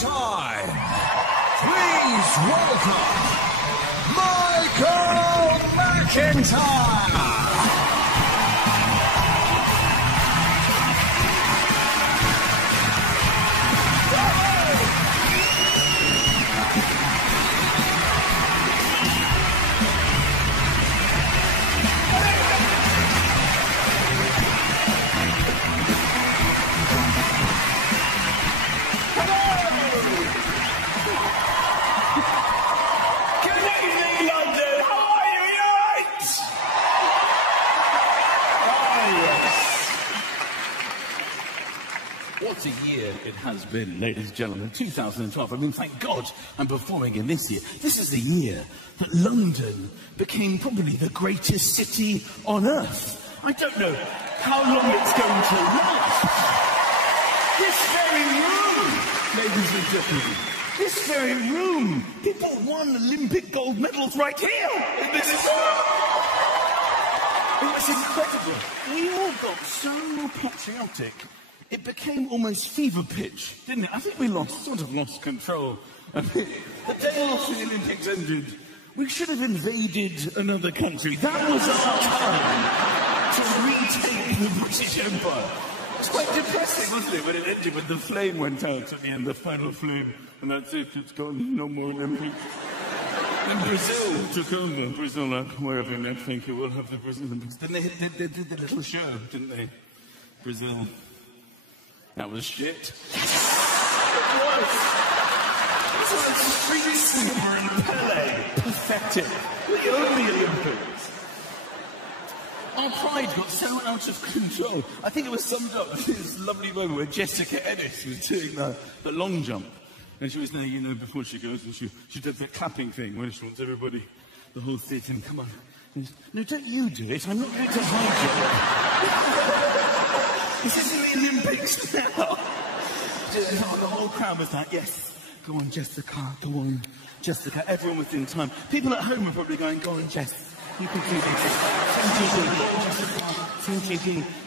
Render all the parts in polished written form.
Showtime, please welcome Mcintyre. What a year it has been, ladies and gentlemen. 2012. I mean, thank God I'm performing in this year. This is the year that London became probably the greatest city on earth. I don't know how long it's going to last. This very room, ladies and gentlemen, this very room, people won Olympic gold medals right here in this room. It was incredible. We all got so patriotic. It became almost fever pitch, didn't it? I think we sort of lost control. I mean, the day after the Olympics ended, we should have invaded another country. That was our time to retake the British Empire. It was quite depressing, wasn't it, when it ended, when the flame went out at the end, the final flame, and that's it, it's gone, no more Olympics. And Brazil took over. Brazil, like, wherever in that think it will have the Brazil Olympics. Then they did the little show, didn't they? Brazil. That was shit. It was. It was a street sweeper and Pele. Pathetic. The only Olympics. Our pride got so out of control. I think it was summed up in this lovely moment where Jessica Ennis was doing the long jump. And she was there, you know, before she goes, and she did the clapping thing where she wants everybody, the whole theatre, and come on. And she, no, don't you do it. I'm not going to hide you. This isn't the Olympics now. The whole crowd was like, yes, go on, Jessica, go on, Jessica. Everyone was in time. People at home were probably going, go on, Jess, you can do this.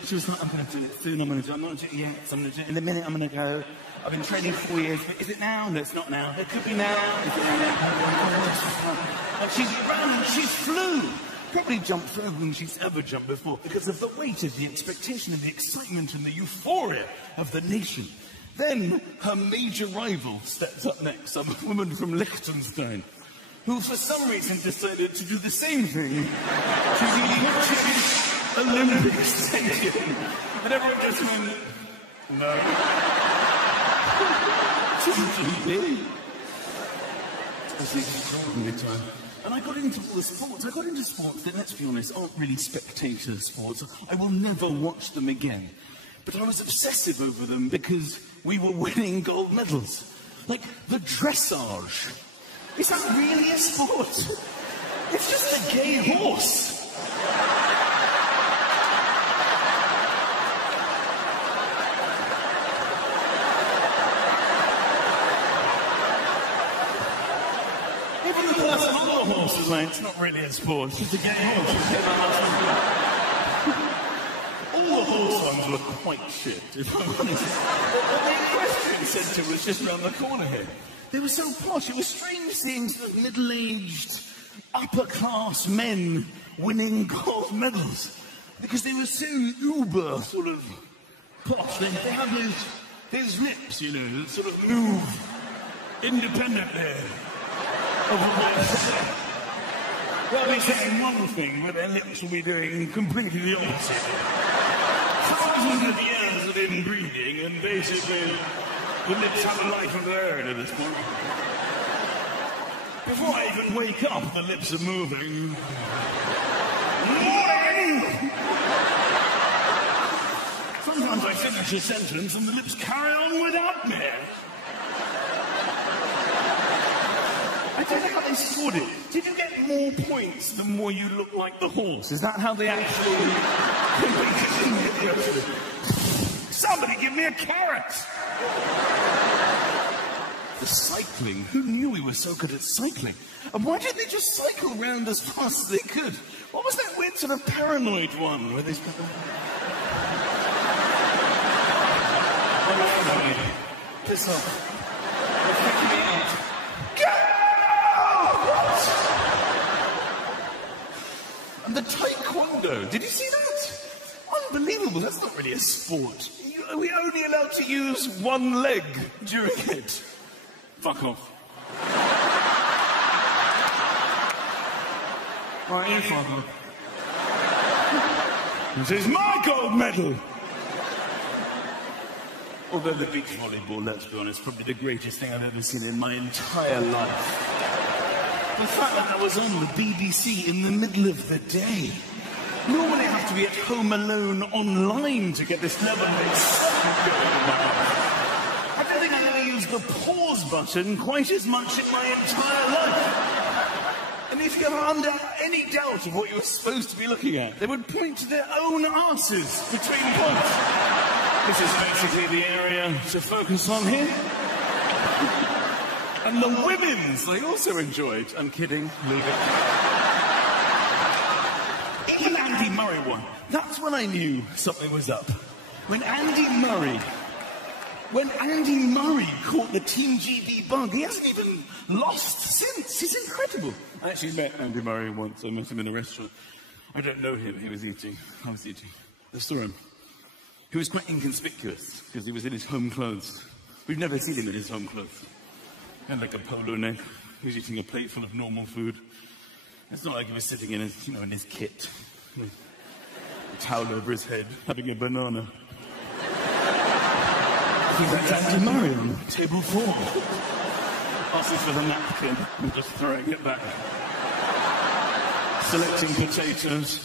She was like, I'm going to do it soon, I'm going to do it. I'm not going to do it yet, so I'm going to do it in a minute, I'm going to go. I've been training for 4 years, but is it now? No, it's not now. It could be now. Is it now? And she ran and she flew. Probably jumped further than she's ever jumped before because of the weight of the expectation and the excitement and the euphoria of the nation. Then her major rival steps up next, a woman from Liechtenstein, who for some reason decided to do the same thing to the British Olympic Stadium. And everyone just went, no. She's too big. It was an extraordinary time. And I got into all the sports. I got into sports that, let's be honest, aren't really spectator sports. I will never watch them again. But I was obsessive over them because we were winning gold medals. Like the dressage. Is that really a sport? It's just a gay horse. Horses, mate. It's not really a sport. It's just a gay horse. All the horse ones look quite shit, if I'm honest. But the equestrian centre was just round the corner here. They were so posh. It was strange seeing sort of middle-aged, upper-class men winning gold medals because they were so uber, sort of posh. They had those lips, you know, that sort of move independently. They'll be saying one thing, but their lips will be doing completely the opposite. Thousands of years of inbreeding, and basically the lips have a life of their own at this point. Before I even wake up, the lips are moving. Morning! Sometimes I finish a sentence and the lips carry on without me. I don't know how they scored it. Did you get more points the more you look like the horse? Is that how they actually competed? Somebody give me a carrot! The cycling. Who knew we were so good at cycling? And why didn't they just cycle round as fast as they could? What was that weird sort of paranoid one where they... Piss off. And the taekwondo, did you see that? Unbelievable, that's not really a sport. Are we only allowed to use one leg during it? Fuck off. Right, you fuck off. This is my gold medal! Although the beach volleyball, let's be honest, probably the greatest thing I've ever seen in my entire life. The fact that I was on the BBC in the middle of the day. Normally I have to be at home alone online to get this level of excitement going in my life. I don't think I've ever used the pause button quite as much in my entire life. And if you were under any doubt of what you were supposed to be looking at, they would point to their own asses between points. This is basically the area to focus on here. And the women's, they also enjoyed. I'm kidding, a little bit. Even Andy Murray won. That's when I knew something was up. When Andy Murray caught the Team GB bug, he hasn't even lost since. He's incredible. I actually met Andy Murray once. I met him in a restaurant. I don't know him. He was eating. I was eating. I saw him. He was quite inconspicuous because he was in his home clothes. We've never seen him in his home clothes. He had like a polo neck. He was eating a plate full of normal food. It's not like he was sitting in his, in his kit. A towel over his head, having a banana. That's Andy Murray on table 4. Asking for the napkin and just throwing it back. Selecting potatoes.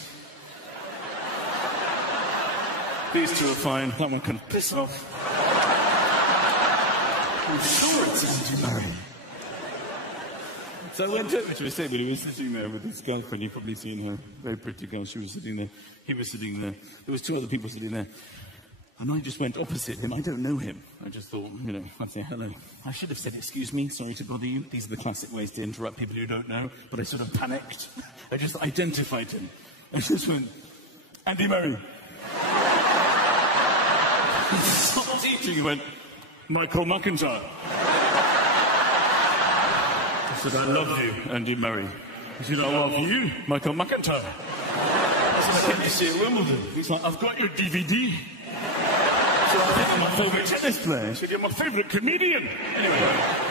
These two are fine. That one can piss off. I'm sure it's Andy Murray. So I went over to his table. He was sitting there with his girlfriend. You've probably seen her. Very pretty girl. She was sitting there. He was sitting there. There was 2 other people sitting there. And I just went opposite him. I don't know him. I just thought, I'd say hello. I should have said, excuse me, sorry to bother you. These are the classic ways to interrupt people you don't know. But I sort of panicked. I just identified him. I just went, Andy Murray. He stopped eating. He went, Michael Mcintyre. I said, I love you, Andy Murray. He said, I love you, Michael Mcintyre. I said, I came to see at Wimbledon. He's like, I've got your DVD. So I think I'm my favourite tennis player. He said, you're my favourite comedian. Anyway,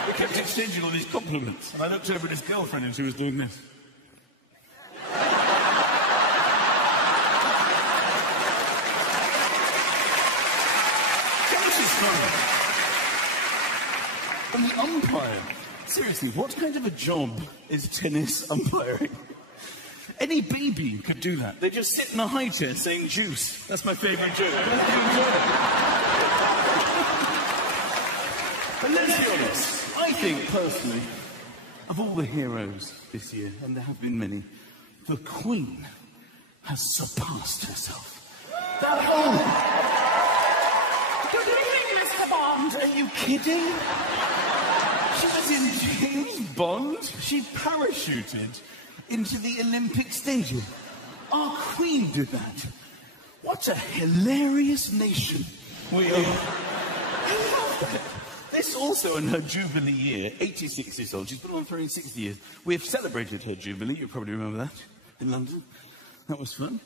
we kept exchanging all these compliments. And I looked over at his girlfriend and she was doing this. And the umpire. Seriously, what kind of a job is tennis umpiring? Any baby could do that. They just sit in a high chair saying juice. That's my favourite joke. But let's be honest. I think, personally, of all the heroes this year, and there have been many, the Queen has surpassed herself. That Good evening, Mr. Bond. Are you kidding? She was in James Bond. She parachuted into the Olympic Stadium. Our Queen did that. What a hilarious nation we are. I love that. This also in her Jubilee year, 86 years old. She's been on for 60 years. We have celebrated her Jubilee. You probably remember that in London. That was fun.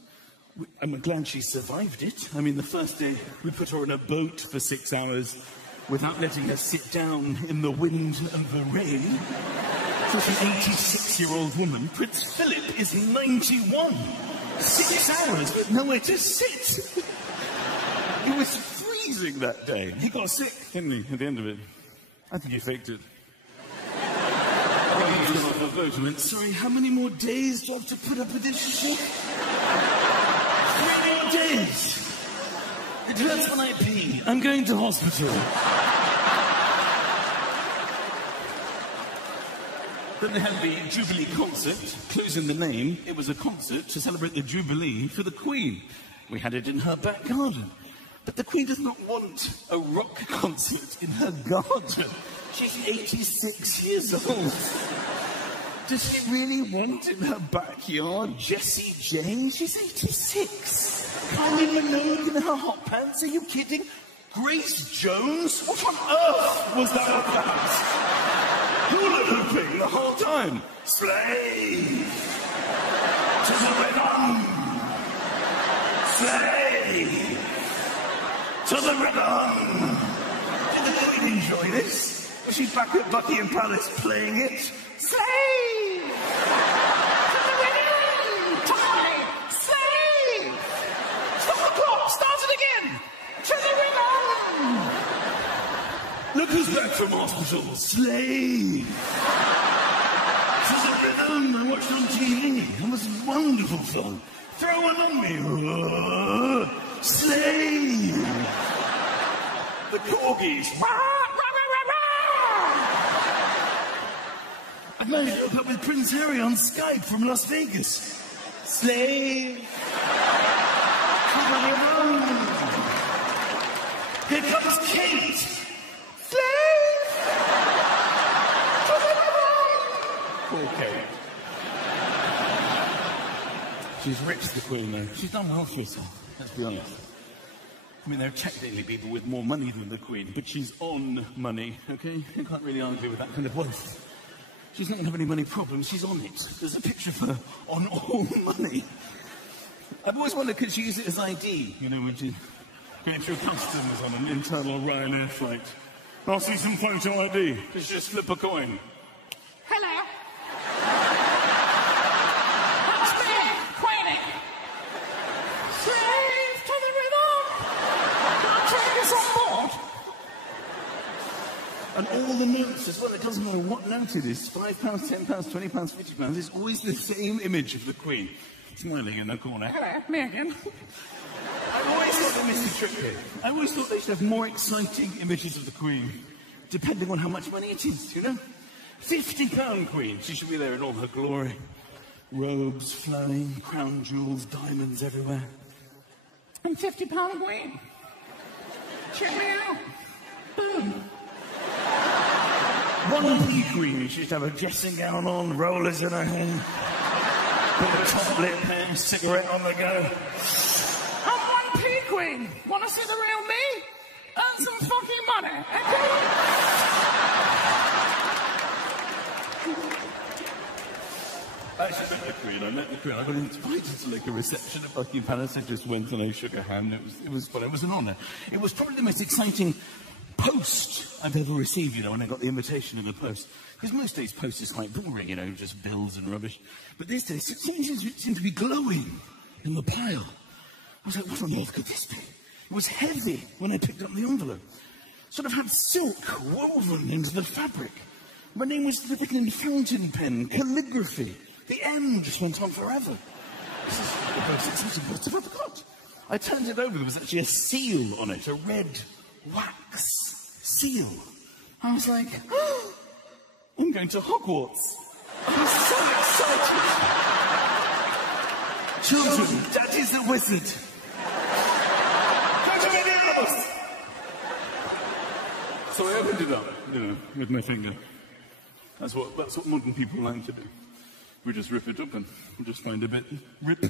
I'm glad she survived it. I mean, the first day we put her on a boat for 6 hours without letting her sit down in the wind and the rain. Such an 86-year-old woman. Prince Philip is 91. 6 hours with nowhere to sit. It was freezing that day. He got sick, didn't he, at the end of it? I think he faked it. He got off a boat and went, sorry, how many more days do I have to put up with this shit? 3 more days. It hurts when I pee. I'm going to hospital. Then they had the Jubilee concert. Clues in the name. It was a concert to celebrate the Jubilee for the Queen. We had it in her back garden. But the Queen does not want a rock concert in her garden. She's 86 years old. Does she really want in her backyard Jessie Jane? She's 86. Kylie Minogue in her hot pants? Are you kidding? Grace Jones? What on earth was that about? Hula hooping the whole time. Slave! To the rhythm. Slay. To the rhythm. Did the Queen enjoy this? Was she back at Buckingham Palace playing it? Slay. To the rhythm. Time. Slay. Stop the clock. Start it again. To the rhythm. Look who's back from hospital. Slay. To the rhythm I watched on TV. It was a wonderful film. Throw one on me. Slay. The corgis. I've managed to hook up with Prince Harry on Skype from Las Vegas. Slay. To the rhythm. Here comes Kate. Poor Kate. She's rich, the Queen, though. She's done well for herself, let's be honest. I mean, there are technically people with more money than the Queen, but she's on money, okay? You can't really argue with that kind of wealth. She's not going to have any money problems, she's on it. There's a picture of her on all money. I've always wondered, could she use it as ID? You know, when she's going through customs on an internal Ryanair flight. I'll see some photo ID. Just flip a coin. Hello. That's me, Queenie. Slave to the rhythm. Can't take us on board. And all the notes as well. It doesn't matter what note it is. £5, £10, £20, £50. There's always the same image of the Queen. Smiling in the corner. Hello, me again. I always thought they missed a trick here. I always thought they should have more exciting images of the Queen, depending on how much money it is, you know? £50 Queen. She should be there in all her glory. Robes flowing, crown jewels, diamonds everywhere. I'm £50 Queen. Check me out. Boom. 1p Queen. She should have a dressing gown on, rollers in her hair, with a top lip hair, cigarette on the go. I'm 1p Queen. Want to see the real me? Earn some fucking money, okay? I actually met the Queen. I met the Queen. I got invited to like a reception at Buckingham Palace. I just went and I shook her hand. It was fun. It was an honour. It was probably the most exciting post I've ever received, you know, when I got the invitation in the post. Because most days post is quite boring, you know, just bills and rubbish. But these days, it seemed to be glowing in the pile. I was like, what on earth could this be? It was heavy when I picked up the envelope. Sort of had silk woven into the fabric. My name was written in fountain pen, calligraphy. The M just went on forever. This is the most exciting post I've ever got. I turned it over, there was actually a seal on it, a red wax seal. I was like, oh, I'm going to Hogwarts. I was so excited. Children, Daddy's the wizard. So I opened it up, you know, with my finger. That's what modern people like to do. We just rip it open. We just find a bit, rip.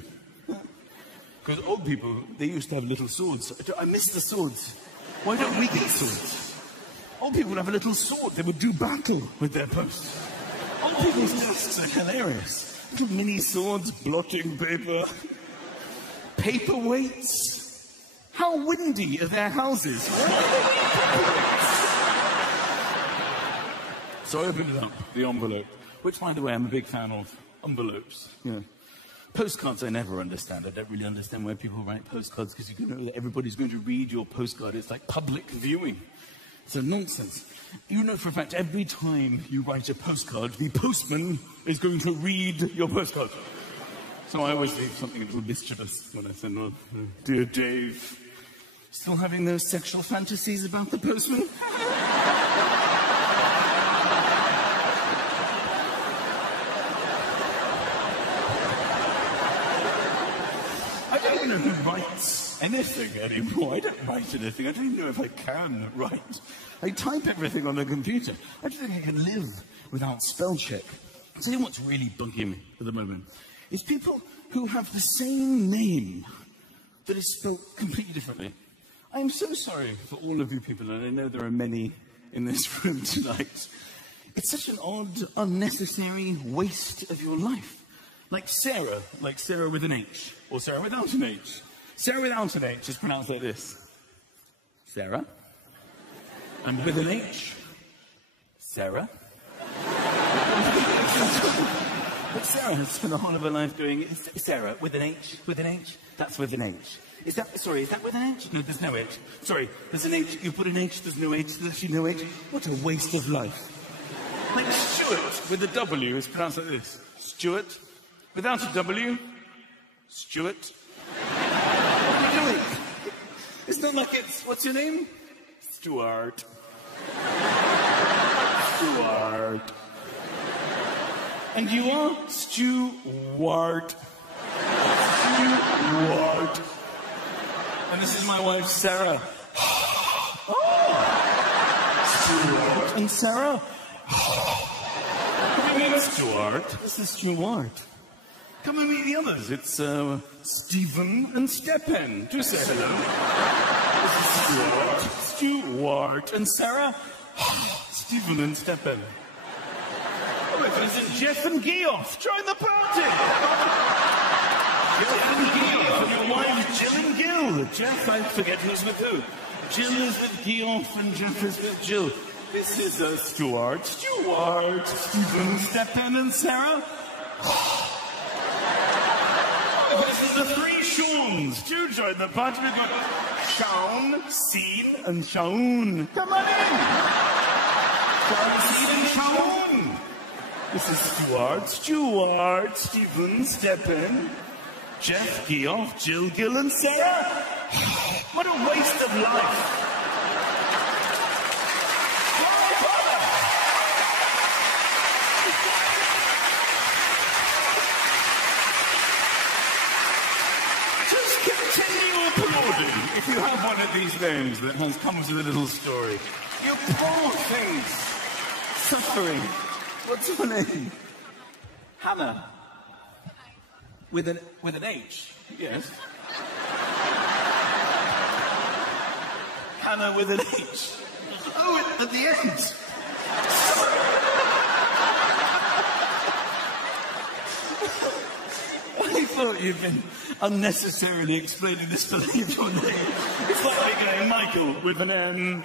Because old people, they used to have little swords. I miss the swords. Why don't we get swords? Old people would have a little sword. They would do battle with their posts. Old people's tasks are hilarious. Little mini swords, blotting paper, paperweights. How windy are their houses? So I opened it up, the envelope, which, by the way, I'm a big fan of envelopes. You know, postcards I never understand. I don't really understand why people write postcards, because you know that everybody's going to read your postcard. It's like public viewing. It's a nonsense. You know for a fact, every time you write a postcard, the postman is going to read your postcard. So I always leave something a little mischievous when I send one. Dear Dave, still having those sexual fantasies about the postman? I don't know who writes anything anymore. I don't write anything. I don't even know if I can write. I type everything on the computer. I don't think I can live without spell check. I'll tell you what's really bugging me at the moment. Is people who have the same name that is spelled completely differently. I am so sorry for all of you people, and I know there are many in this room tonight. It's such an odd, unnecessary waste of your life. Like Sarah with an H, or Sarah without an H. Sarah without an H is pronounced like this. Sarah. And with an H, Sarah. But Sarah has spent the whole of her life doing Sarah with an H, that's with an H. Is that with an H? No, there's no H. Sorry, there's an H, you put an H, there's no H, there's actually no H. What a waste of life. Like Stuart with a W is pronounced like this. Stuart. Without a W, Stuart. What are you doing? It's not like it's, what's your name? Stuart. Stuart. And you are? Stewart. Stewart. And this is my wife, Sarah. Oh! Stuart and Sarah. Come and meet Stuart. This is Stuart. Come and meet the others. It's Stephen and Stepan. Do say hello. This is Stuart and Sarah. Stephen and Stepan. Oh, wait, this is Jeff and Geoff. Join the party. Jeff and Geoff and your wife Jill and Gil. Jeff, I forget who's with who. Jill is with Geoff and Jeff is with Jill. This is Stuart, Stephen, Stepan and Sarah. This is the three Seans. Do join the party. We've got Sean, Sean and Sean. Come on in. Sean, Sean and Sean. This is Stuart, Stephen, Stepan, Jeff, Geoff, Jill, Gil and Sarah. What a waste of life. If you have one of these names that comes with a little story, you poor things, suffering. What's your name? Hannah. With an H. Yes. Hannah with an H. Oh, at the end. I thought you'd been unnecessarily explaining this to leave your name. It's like me going Michael with an N.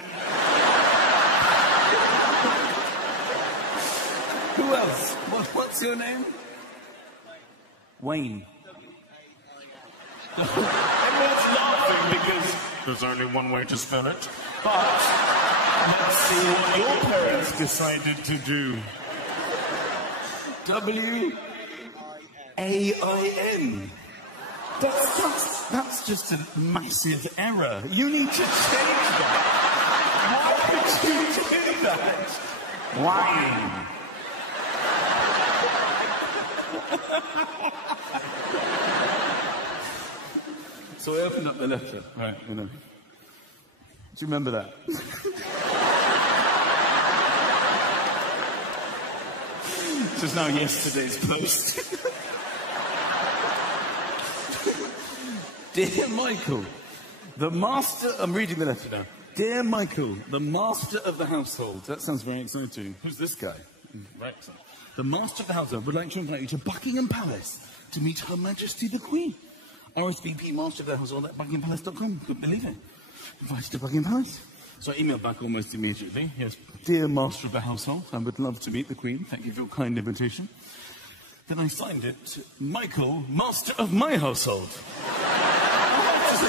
Who else? What's your name? Wayne. Everyone's laughing because there's only one way to spell it. But let's see what your parents decided to do. W-A-I-N. That's just a massive error. You need to change that. Why would you do that? Wine. So I opened up the letter. Right, you know. Do you remember that? This is now yesterday's post. Dear Michael, the master... I'm reading the letter now. Dear Michael, the master of the household. That sounds very exciting. Who's this guy? Right. The master of the household would like to invite you to Buckingham Palace to meet Her Majesty the Queen. RSVP master of the household at buckinghampalace.com. Couldn't believe it. Invited to Buckingham Palace. So I emailed back almost immediately. Yes. Dear master of the household, I would love to meet the Queen. Thank you for your kind invitation. Then I signed it, Michael, master of my household. I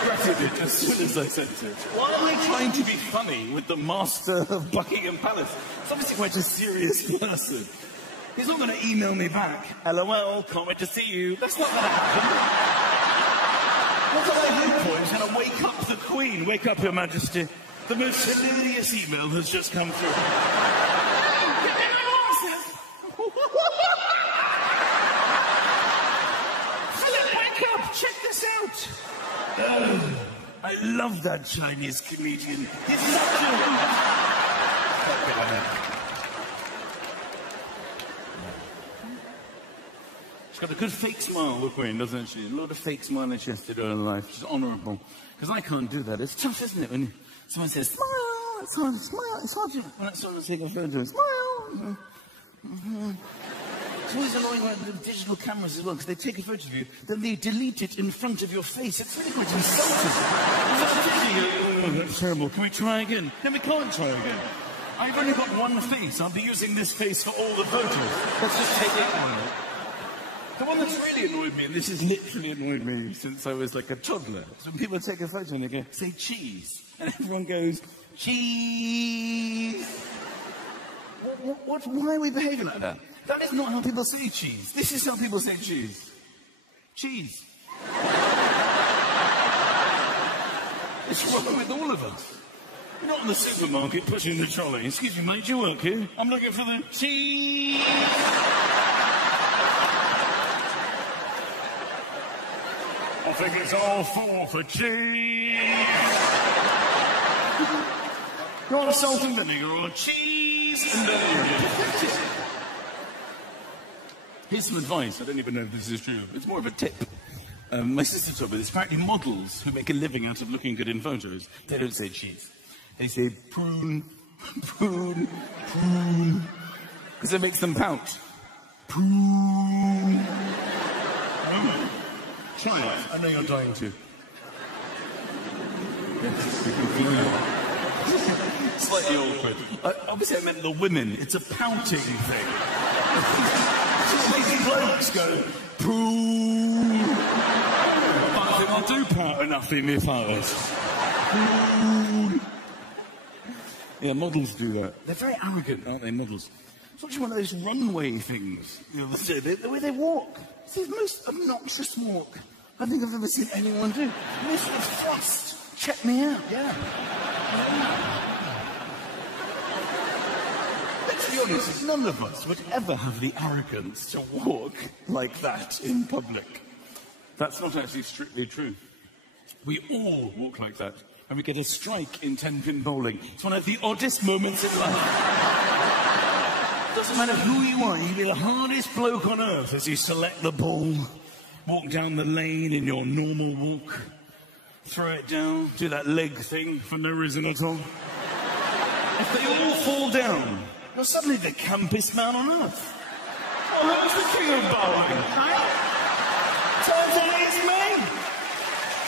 regretted it as soon as I sent it. Why am I trying to be funny with the master of Buckingham Palace? It's obviously quite a serious person. He's not going to email me back. LOL, can't wait to see you. That's not going to happen. What I hope for is going to wake up the Queen. Wake up, Your Majesty. The most hilarious email has just come through. Philip, wake up! Check this out! Oh, I love that Chinese comedian. He's such a... She's got a good fake smile, the Queen, doesn't she? A lot of fake smiling she has to do in life. She's honourable. Because I can't do that. It's tough, isn't it? When someone says, smile, it's hard to smile. It's hard to... When someone's taking a photo, smile. It's always annoying with digital cameras as well, because they take a photo of you, then they delete it in front of your face. It's really quite insulting. Oh, that's terrible. Can we try again? No, we can't try again. I've only got one face. I'll be using this face for all the photos. Let's just take that one. The one that's really annoyed me, and this has literally annoyed me since I was like a toddler. So when people take a photo and they go, say cheese. And everyone goes, cheese. Why are we behaving like that? That is not how people say cheese. This is how people say cheese. Cheese. It's wrong with all of us. You're not in the supermarket pushing the trolley. Excuse me, mate, do you work here? I'm looking for the cheese. I think it's all four for cheese. You want salt and vinegar or cheese and vinegar? Here's some advice. I don't even know if this is true. It's more of a tip. My sister told me there's apparently models who make a living out of looking good in photos. They don't say cheese. They say prune, prune, prune. Because it makes them pout. Prune. Try it. I know you're dying to. Slightly awkward. Obviously I meant the women. It's a pouting thing. Making blokes go, prune. But I think I do pout enough in my photos. Prune. Yeah, models do that. They're very arrogant, aren't they, models? It's actually one of those runway things. You know, the way they walk. It's the most obnoxious walk I think I've ever seen anyone do. Most sort of thrust. Check me out, yeah. Let's be honest, none of us would ever have the arrogance to walk like that in public. That's not actually strictly true. We all walk like that. And we get a strike in 10-pin bowling. It's one of the oddest moments in life. Doesn't matter who you are, you can be the hardest bloke on earth as you select the ball, walk down the lane in your normal walk, throw it down, do that leg thing for no reason at all. If they all fall down, you're suddenly the campest man on earth. Oh, who's the king of bowling? Turns out it's me!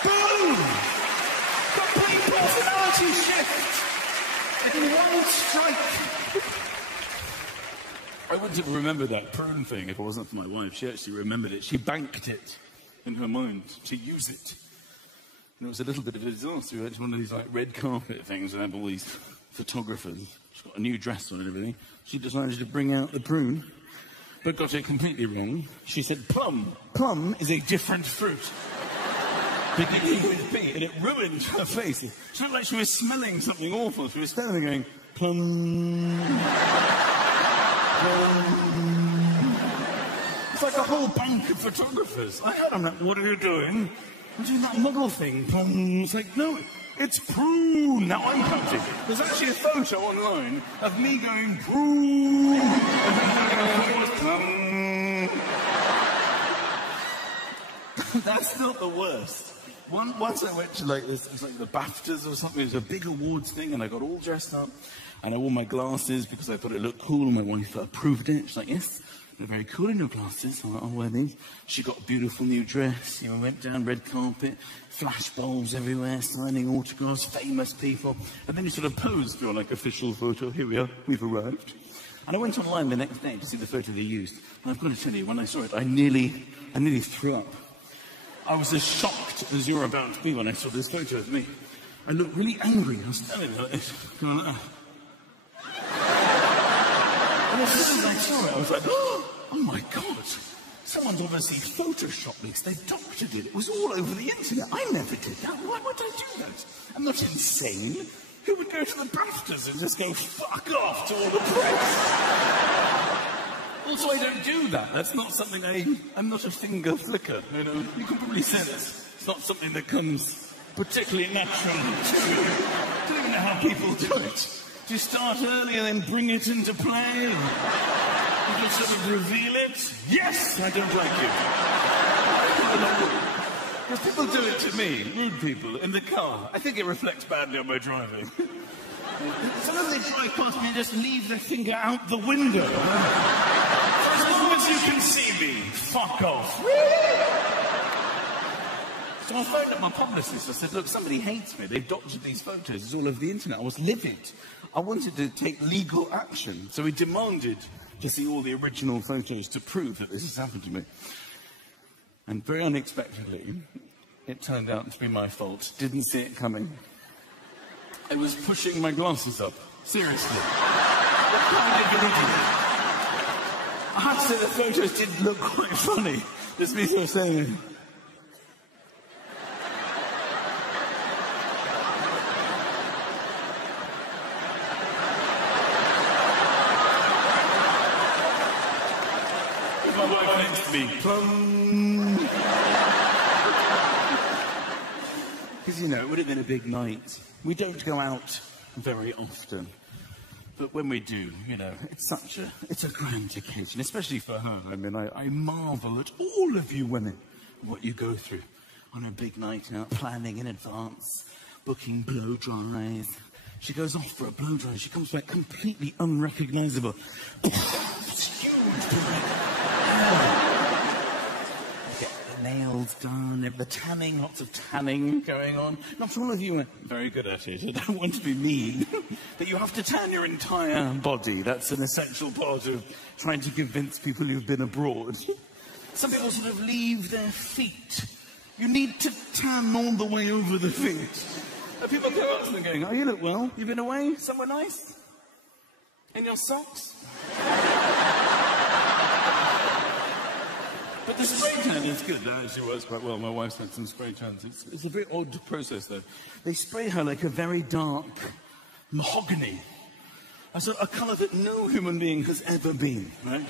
Boom! Complete personality shift! In one strike! I wouldn't have remembered that prune thing if it wasn't for my wife. She actually remembered it. She banked it in her mind to use it. And it was a little bit of a disaster. We went to one of these like red carpet things and had all these photographers. She's got a new dress on and everything. She decided to bring out the prune, but got it completely wrong. She said plum. Plum is a different fruit. Beginning with P, and it ruined her face. She looked like she was smelling something awful. She was standing there going, plum. It's like a whole bank of photographers. I had them like, what are you doing? I'm doing that model thing. It's like, no, it's prune. Now I'm counting. There's actually a photo online of me going, prune. That's not the worst. Once I went to like this, it was like the BAFTAs or something. It was a big awards thing, and I got all dressed up. And I wore my glasses because I thought it looked cool, and my wife approved it. She's like, yes, they're very cool in your glasses. I'm like, I'll wear these. She got a beautiful new dress. You know, went down red carpet, flash bulbs everywhere, signing autographs, famous people. And then you sort of posed for like official photo. Here we are, we've arrived. And I went online the next day to see the photo they used. And I've got to tell you, when I saw it, I nearly threw up. I was as shocked as you're about to be when I saw this photo of me. I looked really angry. I was standing there like this, going like that. And as soon as I saw it, I was like, oh my God. Someone's obviously photoshopped this. They doctored it. It was all over the internet. I never did that. Why would I do that? I'm not insane. Who would go to the BAFTAs and just go, fuck off to all the press? Also, I don't do that. That's not something I'm not a finger flicker, you know. You can probably sense it's not something that comes particularly naturally to me. I don't even know how people do it. Do you start early and then bring it into play? You just sort of reveal it? Yes, I don't like you. Because people do it to me, rude people, in the car. I think it reflects badly on my driving. Sometimes they drive past me and just leave their finger out the window. As long as you can see me, fuck off. So I phoned up my publicist. I said, look, somebody hates me. They've doctored these photos. It's all over the internet. I was livid. I wanted to take legal action. So we demanded to see all the original photos to prove that this has happened to me. And very unexpectedly, it turned out to be my fault. Didn't see it coming. I was pushing my glasses up. Seriously. What kind of an idiot? I have to say the photos did look quite funny. Just me sort of saying... My wife next to me. Because, you know, it would have been a big night. We don't go out very often. But when we do, you know, it's a grand occasion, especially for her. I mean, I marvel at all of you women, what you go through on a big night out, planning in advance, booking blow dries. She goes off for a blow dry. She comes back completely unrecognizable. It's huge. Get the nails done, the tanning, lots of tanning going on. Not all of you are very good at it. I don't want to be mean, but you have to tan your entire body. That's an essential part of trying to convince people who've been abroad. Some people sort of leave their feet. You need to tan all the way over the feet. And people go up to them going, oh, you look well. You've been away? Somewhere nice? In your socks? But the spray tan is good. That actually works quite well. My wife's had some spray tans. It's a very odd process, though. They spray her like a very dark mahogany. A colour that no human being has ever been, right?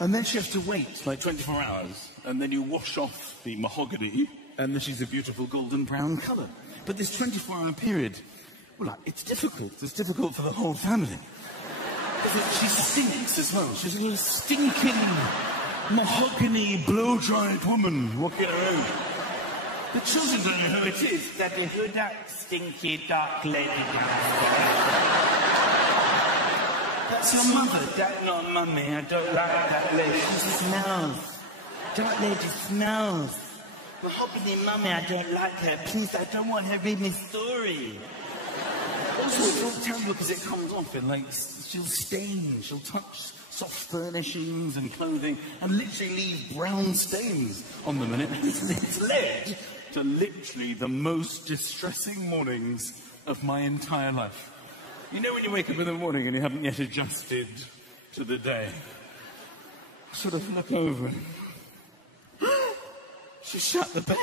And then she has to wait like 24 hours, and then you wash off the mahogany, and then she's a beautiful golden brown colour. But this 24-hour period, well, it's difficult. It's difficult for the whole family. Because she stinks as well. She's a little stinking... mahogany, blow-dried woman walking around. The children don't know who it is. Daddy, who that stinky, dark lady downstairs? That's your mother. That's not mummy. I don't like that lady. She smells. Dark lady smells. Mahogany mummy, I don't like her. Please, I don't want her to read my story. Also, it's all terrible because it comes off and, like, she'll stain, she'll touch soft furnishings and clothing and literally leave brown stains on them, and it's led to literally the most distressing mornings of my entire life. You know when you wake up in the morning and you haven't yet adjusted to the day? I sort of look over. She shut the bed.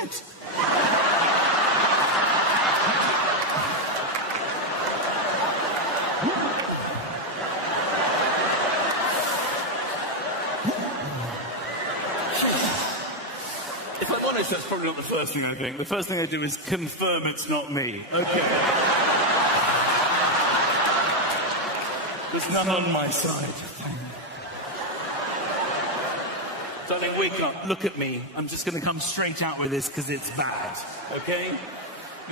If I'm honest, that's probably not the first thing I think. The first thing I do is confirm it's not me. Okay. There's none on my side. Darling, wake up, look at me. I'm just going to come straight out with this because it's bad, okay?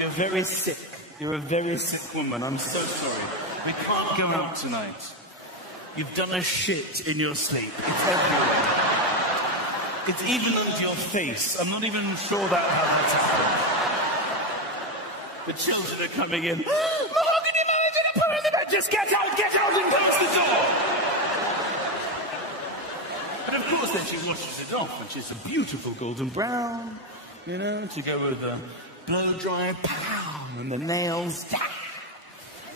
You're very sick. You're a very sick woman. I'm so sorry. We can't go out tonight. You've done a shit in your sleep. It's everywhere. It's even under your face. I'm not even sure how that's happened. The children are coming in. Mahogany manager to put her in the bed. Just get out and close the door. But of course then she washes it off and she's a beautiful golden brown, you know, to go with the blow dry, pow, and the nails.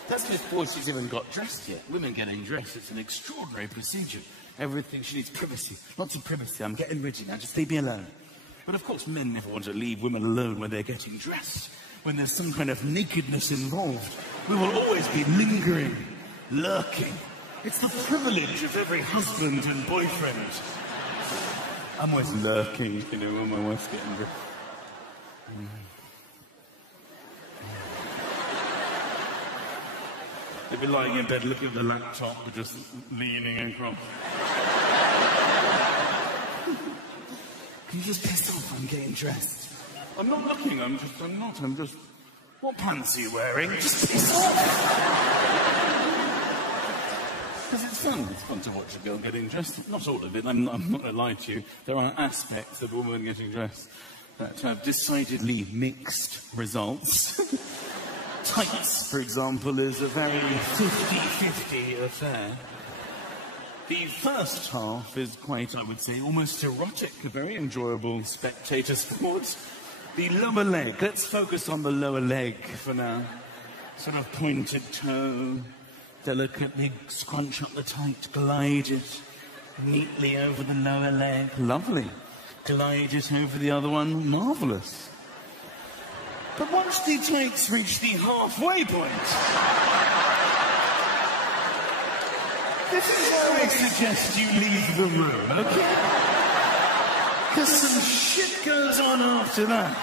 That's before she's even got dressed yet. Women getting dressed, it's an extraordinary procedure. Everything, she needs privacy. Lots of privacy. I'm getting ready now, just leave me alone. But of course men never want to leave women alone when they're getting dressed. When there's some kind of nakedness involved. We will always be lingering, lurking. It's the privilege of every husband and boyfriend. I'm always lurking, you know, when my wife's getting dressed. They'd be lying in bed looking at the laptop, but just leaning across. Can you just piss off? I'm getting dressed. I'm not looking, I'm just What pants are you wearing? Just piss off! Because it's fun. It's fun to watch a girl getting dressed. Not all of it, I'm not going to lie to you. There are aspects of a woman getting dressed that have decidedly mixed results. Tights, for example, is a very 50-50 affair. The first half is quite, I would say, almost erotic, a very enjoyable spectator sport. The lower leg, let's focus on the lower leg for now. Sort of pointed toe, delicately scrunch up the tight, glide it neatly over the lower leg. Lovely. Glide it over the other one. Marvellous. But once the tights reach the halfway point, this is where I suggest you leave the room, okay? Because some shit goes on after that.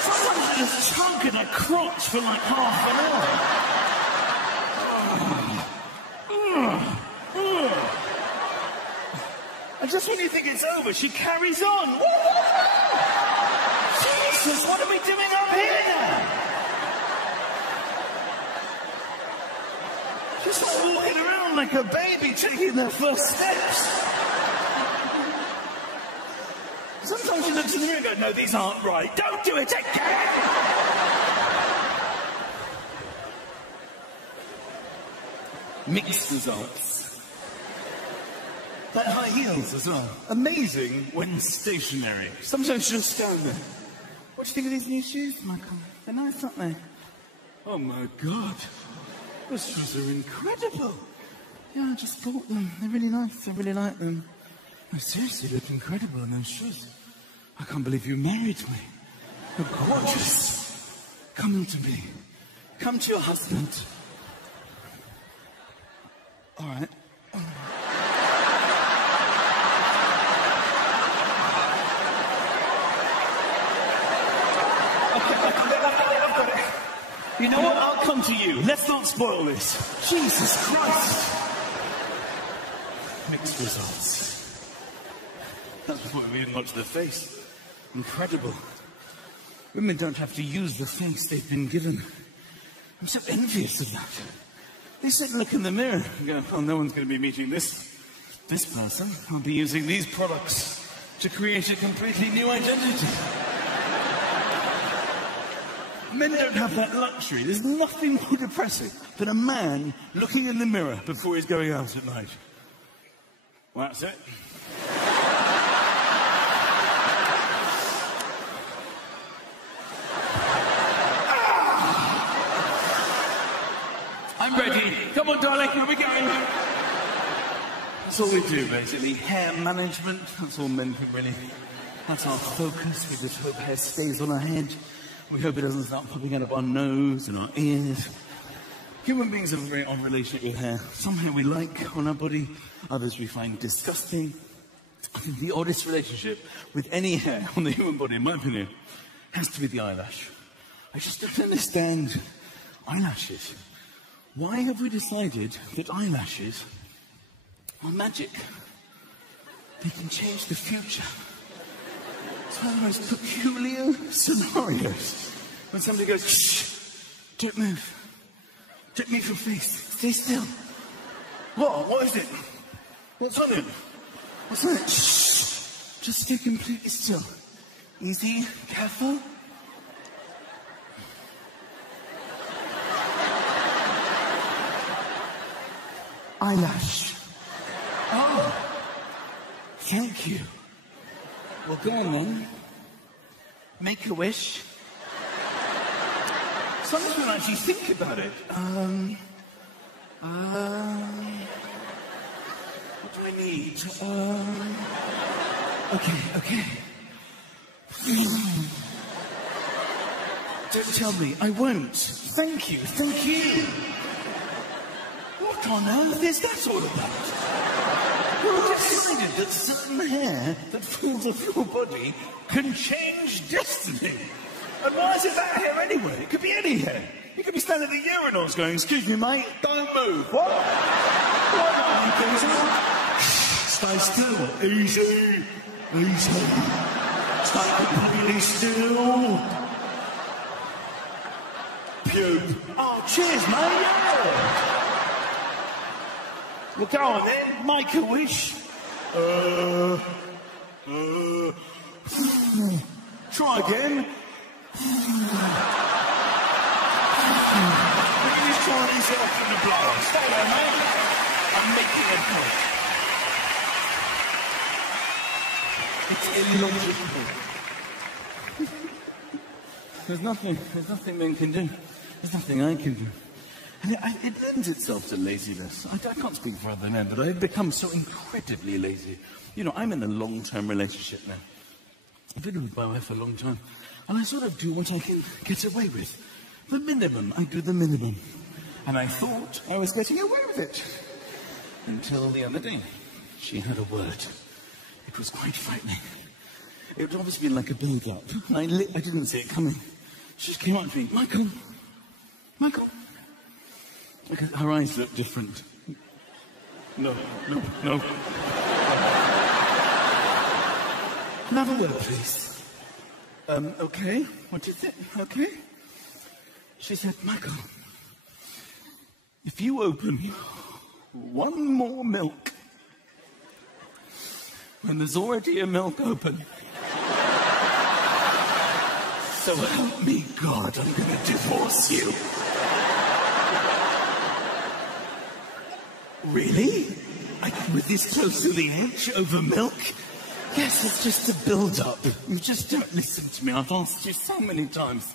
Sometimes I just tug at a crotch for like half an hour. And just when you think it's over, she carries on. Jesus, what are we doing up here now? Just like walking around like a baby taking their first steps. Sometimes you look in the mirror and go, no, these aren't right. Don't do it again! Mixed results. That high heels as well. Amazing when stationary. Sometimes you just stand there. What do you think of these new shoes, Michael? They're nice, aren't they? Oh my God. Those shoes are incredible. Yeah, I just bought them. They're really nice. I really like them. I seriously look incredible in those shoes. I can't believe you married me. You're gorgeous. Come to me. Come to your husband. All right. You know what? I'll come to you. Let's not spoil this. Jesus Christ. Mixed results. That's before we even got to the face. Incredible. Women don't have to use the face they've been given. I'm so envious of that. They sit and look in the mirror and go, oh, no one's going to be meeting this person. I'll be using these products to create a completely new identity. Men don't have that luxury. There's nothing more depressing than a man looking in the mirror before he's going out at night. Well, that's it. I'm ready. Come on, darling, here we go. That's all we do, basically. Hair management. That's all men can really. That's our focus. We just hope hair stays on our head. We hope it doesn't start popping out of our nose and our ears. Human beings have a very odd relationship with hair. Some hair we like on our body, others we find disgusting. I think the oddest relationship with any hair on the human body, in my opinion, has to be the eyelash. I just don't understand eyelashes. Why have we decided that eyelashes are magic? They can change the future. It's one of the most peculiar scenarios. When somebody goes, shh, don't move. Don't move your face. Stay still. What? What is it? What's on it? What's on it? Shh. Just stay completely still. Easy, careful. Eyelash. Oh, thank you. Well, go on then. Make a wish. Sometimes when I actually think about it, what do I need? Okay. Don't tell me. I won't. Thank you. What on earth is that all about? You've decided that certain hair that falls off your body can change destiny. And why is it that hair anyway? It could be any hair. You could be standing at the urinals going, excuse me, mate, don't move. What? Stay still. Easy. Easy. Stay completely still. Pube. Oh, cheers, mate. Yeah. Well, go on then. Make a wish. Try again. He's trying himself in the blower. Stay there, mate. I'm making a point. It's illogical. There's nothing men can do. There's nothing I can do. And it lends itself to laziness. I can't speak for other men, but I've become so incredibly lazy. You know, I'm in a long-term relationship now. I've been with my wife for a long time, and I sort of do what I can get away with. The minimum. I do the minimum. And I thought I was getting away with it. Until the other day, she had a word. It was quite frightening. It would obviously been like a build-up. I didn't see it coming. She just came up to me, Michael. Michael. Because her eyes looked different. No. Another word, please. Okay. What do you think? Okay. She said, Michael, if you open one more milk when there's already a milk open, so help me God, I'm going to divorce you. Really? With this close to the edge over milk? Yes, it's just a build-up. You just don't listen to me. I've asked you so many times.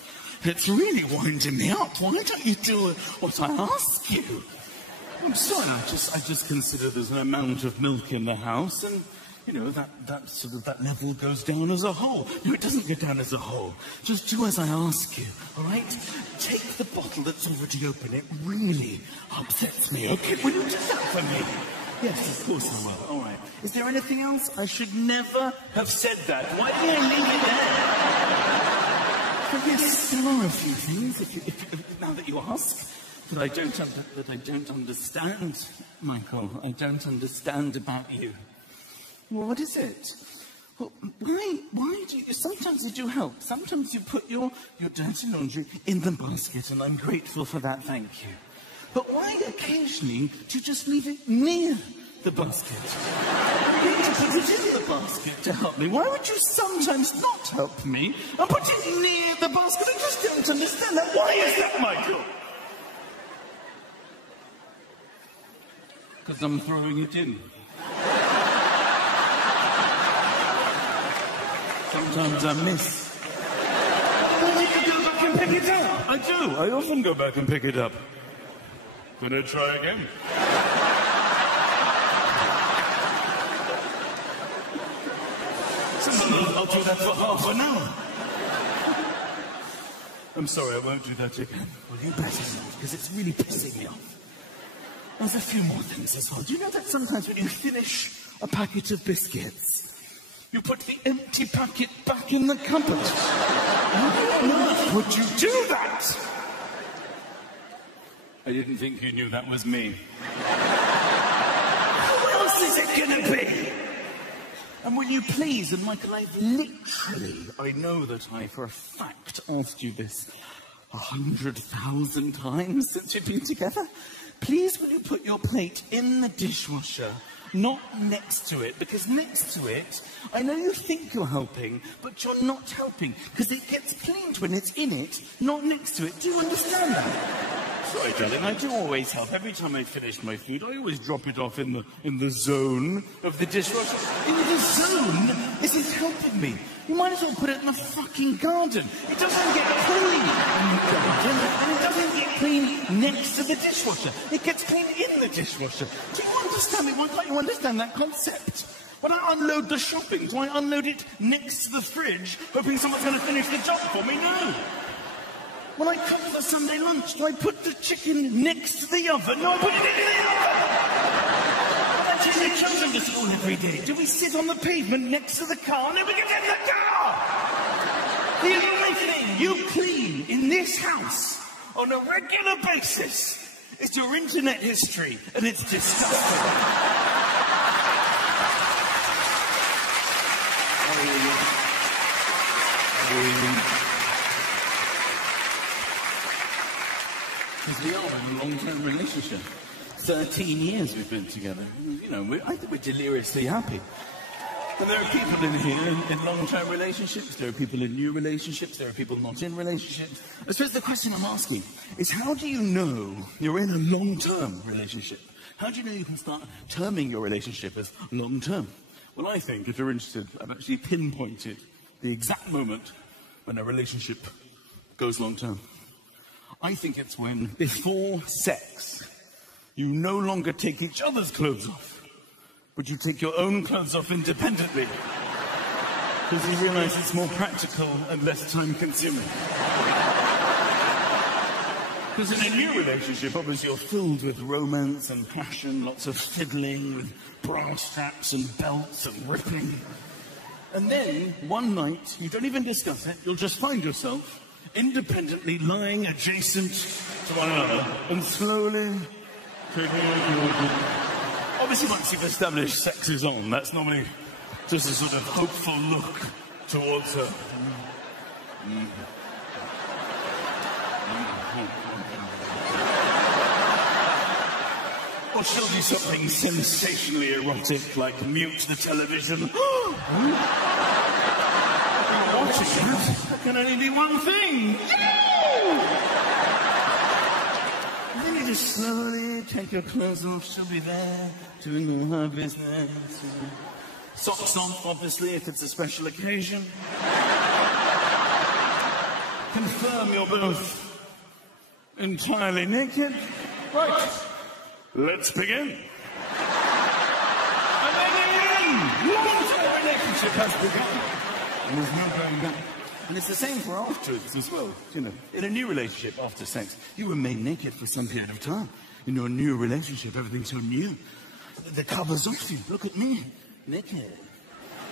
It's really winding me up. Why don't you do what I ask you? I'm sorry, I just consider there's an amount of milk in the house, and you know that sort of that level goes down as a whole. No, it doesn't go down as a whole. Just do as I ask you. All right? Take the bottle that's already open. It really upsets me. Okay, will you do that for me? Yes, of course I will. All right. Is there anything else? I should never have said that. Why did I leave it there? But yes, there are a few things, if now that you ask, that I don't understand, Michael. I don't understand about you. Well, what is it? Well, why do you... Sometimes you do help. Sometimes you put your dirty laundry in the basket, and I'm grateful for that, thank you. But why occasionally do you just leave it near the basket? You need to put it in the basket to help me. Why would you sometimes not help me and put it near the basket? I just don't understand that. Why is that, Michael? Because I'm throwing it in. Sometimes I miss. Well, you can go back and pick it up. I do. I often go back and pick it up. Gonna try again. I'll do that for half an hour. I'm sorry, I won't do that again. Well, you better not, because it's really pissing me off. There's a few more things as well. Do you know that sometimes when you finish a packet of biscuits, you put the empty packet back in the cupboard? Why on earth would you do that? I didn't think you knew that was me. Who else is it gonna be? And will you please, and Michael, I know that I for a fact asked you this 100,000 times since we've been together. Please will you put your plate in the dishwasher, not next to it, because next to it, I know you think you're helping, but you're not helping, because it gets cleaned when it's in it, not next to it. Do you understand that? Sorry, darling, I do always help. Every time I finish my food, I always drop it off in the zone of the dishwasher. In the zone? This is helping me. You might as well put it in the fucking garden. It doesn't get clean in the garden, and it doesn't get clean next to the dishwasher. It gets clean in the dishwasher. Do you understand it? Why can't you understand that concept? When I unload the shopping, do I unload it next to the fridge, hoping someone's going to finish the job for me? No. When I cook for Sunday lunch, do I put the chicken next to the oven? No, I put it in the oven! When I take the children to school every day, do we sit on the pavement next to the car and then we get in the car? The only thing you clean in this house on a regular basis is your internet history, and it's disgusting. Because we are in a long-term relationship. 13 years we've been together. You know, I think we're deliriously happy. And there are people in here in long-term relationships. There are people in new relationships. There are people not in relationships. I suppose the question I'm asking is, how do you know you're in a long-term relationship? How do you know you can start terming your relationship as long-term? Well, I think, if you're interested, I've actually pinpointed the exact moment when a relationship goes long-term. I think it's when, before sex, you no longer take each other's clothes off, but you take your own clothes off independently, because you realize it's more practical and less time-consuming. Because in a new relationship, obviously, you're filled with romance and passion, lots of fiddling with bra straps and belts and ripping. And then, one night, you don't even discuss it, you'll just find yourself independently lying adjacent to one another and slowly taking off. Obviously, once you've established sex is on, that's normally just a sort of hopeful look towards her. Or she'll do something sensationally erotic, like mute the television. Watching that can only be one thing. And then you just slowly take your clothes off. She'll be there, doing all her business. Socks off, obviously, if it's a special occasion. Confirm you're both entirely naked. Right. Let's begin. And then long-term relationship has begun. And there's no going back. And it's the same for afterwards as well. You know, in a new relationship after sex, you remain naked for some period of time. In your new relationship, everything's so new. The cover's off you. Look at me. Naked.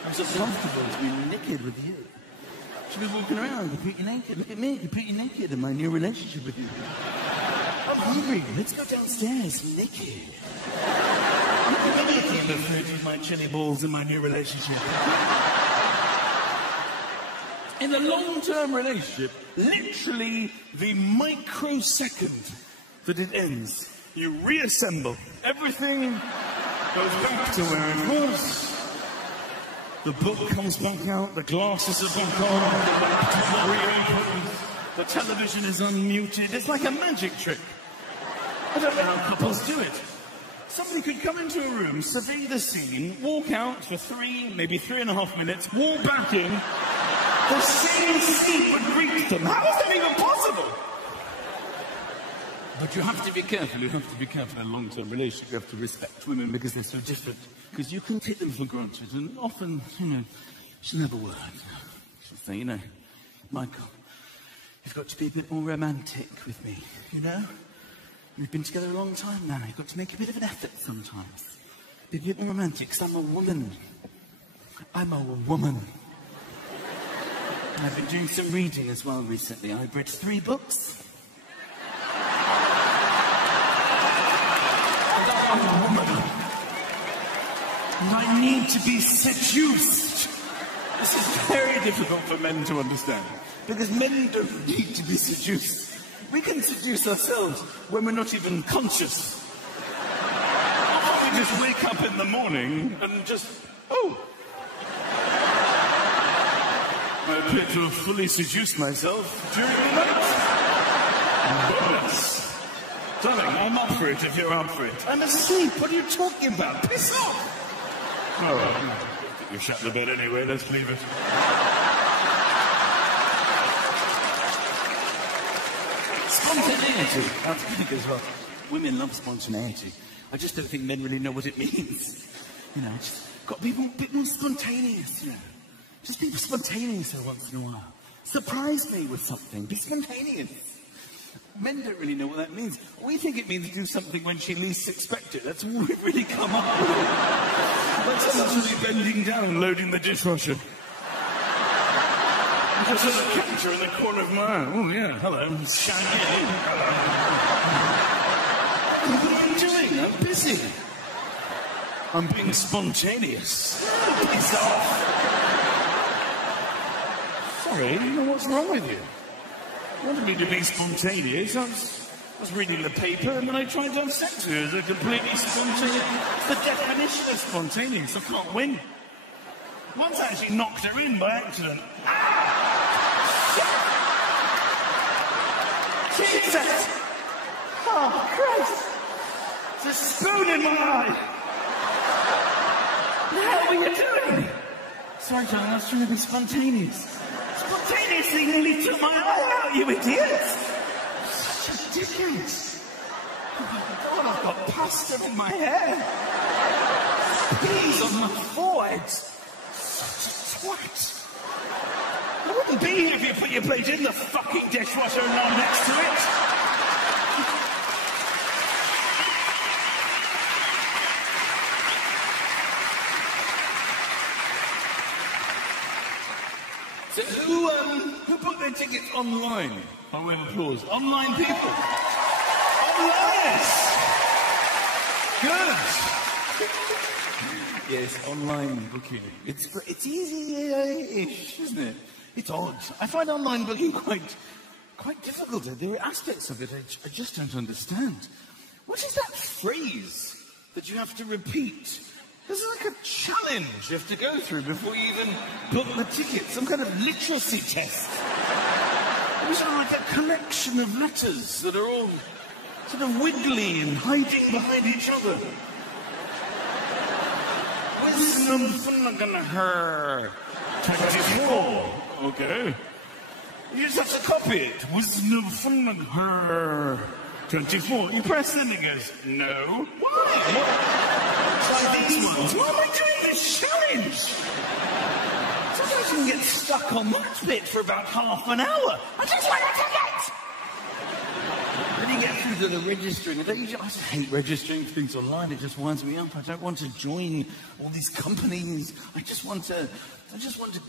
I'm so comfortable to be naked with you. Should be walking around completely naked. Look at me, completely naked in my new relationship with you. I'm hungry. Let's go downstairs. Naked. I'm looking the fridge with my chili balls in my new relationship. In a long-term relationship, literally the microsecond that it ends, you reassemble. Everything goes back to where it was. The book comes back out, the glasses are back on, the laptop reopens, the television is unmuted. It's like a magic trick. I don't know how couples do it. Somebody could come into a room, survey the scene, walk out for 3, maybe 3.5 minutes, walk back in. The same scene would greet them. How is that even possible? But you have to be careful. You have to be careful in a long-term relationship. You have to respect women because they're so different. Because you can take them for granted, and often, you know, she'll have a word. She'll say, you know, Michael, you've got to be a bit more romantic with me, you know? We've been together a long time now. You've got to make a bit of an effort sometimes. Be a bit more romantic, because I'm a woman. I'm a woman. I've been doing some reading as well recently. I've read 3 books. I'm a woman. And I need to be seduced. This is very difficult for men to understand. Because men don't need to be seduced. We can seduce ourselves when we're not even conscious. We just wake up in the morning and just, oh. I appear to have fully seduced myself during the night. Bonus. Darling, I'm up for it if you're up for it. I'm asleep. What are you talking about? Piss off. Oh, you shut the bed anyway. Let's leave it. Spontaneity. That's big as well. Women love spontaneity. I just don't think men really know what it means. You know, just got to be a bit more spontaneous. Yeah. Just be spontaneous once in a while. Surprise me with something. Be spontaneous. Men don't really know what that means. We think it means do something when she least expects it. That's all we've really come up with. That's literally bending down, loading the dishwasher. Just as a catcher in the corner of my eye. Oh, yeah, hello. Shiny. What are you doing? I'm busy. I'm being spontaneous. Piss off. sorry, what's wrong with you? You wanted me to be spontaneous. I was reading the paper and then I tried to have sex with her as a completely spontaneous. It's the definition of spontaneous. I can't win. Once I actually knocked her in by accident. Jesus! Oh, Christ! There's a spoon in my eye! What the hell were you doing? Sorry, John, I was trying to be spontaneous. Spontaneously nearly took my eye out, you idiot! Such a dickhead. Oh my God, I've got pasta in my hair. Peas on my forehead. Such a twat. I wouldn't be here if you put your plate in the fucking dishwasher and not next to it. So who put their tickets online? By way of applause. Online people. Online! Good. Yes, online booking. It's easy-ish, isn't it? It's odd. I find online booking quite difficult. There are aspects of it I just don't understand. What is that phrase that you have to repeat? There's like a challenge you have to go through before you even book the ticket. Some kind of literacy test. It was like a collection of letters that are all sort of wiggly and hiding behind each other. Wisdom from her 24. Okay. You just have to copy it. Wisdom from her 24. You press in and it goes, no. Why? Try these ones. Why am I doing this challenge? Sometimes you can get stuck on that bit for about half an hour. I just want a ticket! Then you get through to the registering. I just hate registering things online. It just winds me up. I don't want to join all these companies. I just want to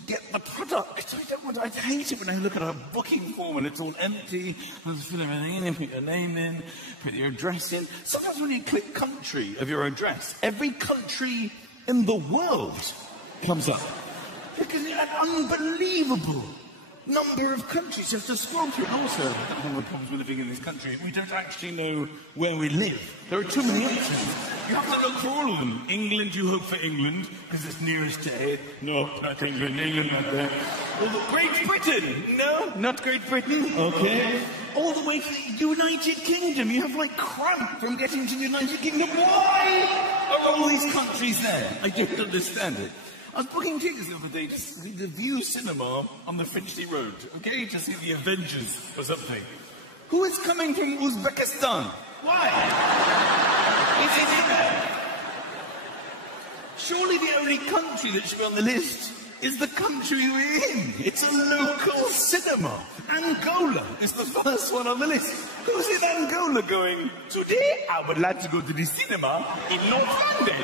get the product. I hate it when I look at a booking form and it's all empty. I just fill everything in, put your name in, put your address in. Sometimes when you click country of your address, every country in the world comes up. Because an unbelievable number of countries you have to scroll through. Also, one of the problems with living in this country, we don't actually know where we live. There are too many options. You have to look for all of them. England, you hope for England, because it's nearest to here. No, not England. England, not there. Great Britain. No, not Great Britain. Okay. All the way to the United Kingdom. You have, like, cramp from getting to the United Kingdom. Why are all these countries there? I don't understand it. I was booking tickets the other day to see the View Cinema on the Finchley Road, okay, to see the Avengers or something. Who is coming from Uzbekistan? Why? Is it here? Surely the only country that should be on the list is the country we're in. It's a local cinema. Angola is the first one on the list. Who's in Angola going, today I would like to go to the cinema in North London?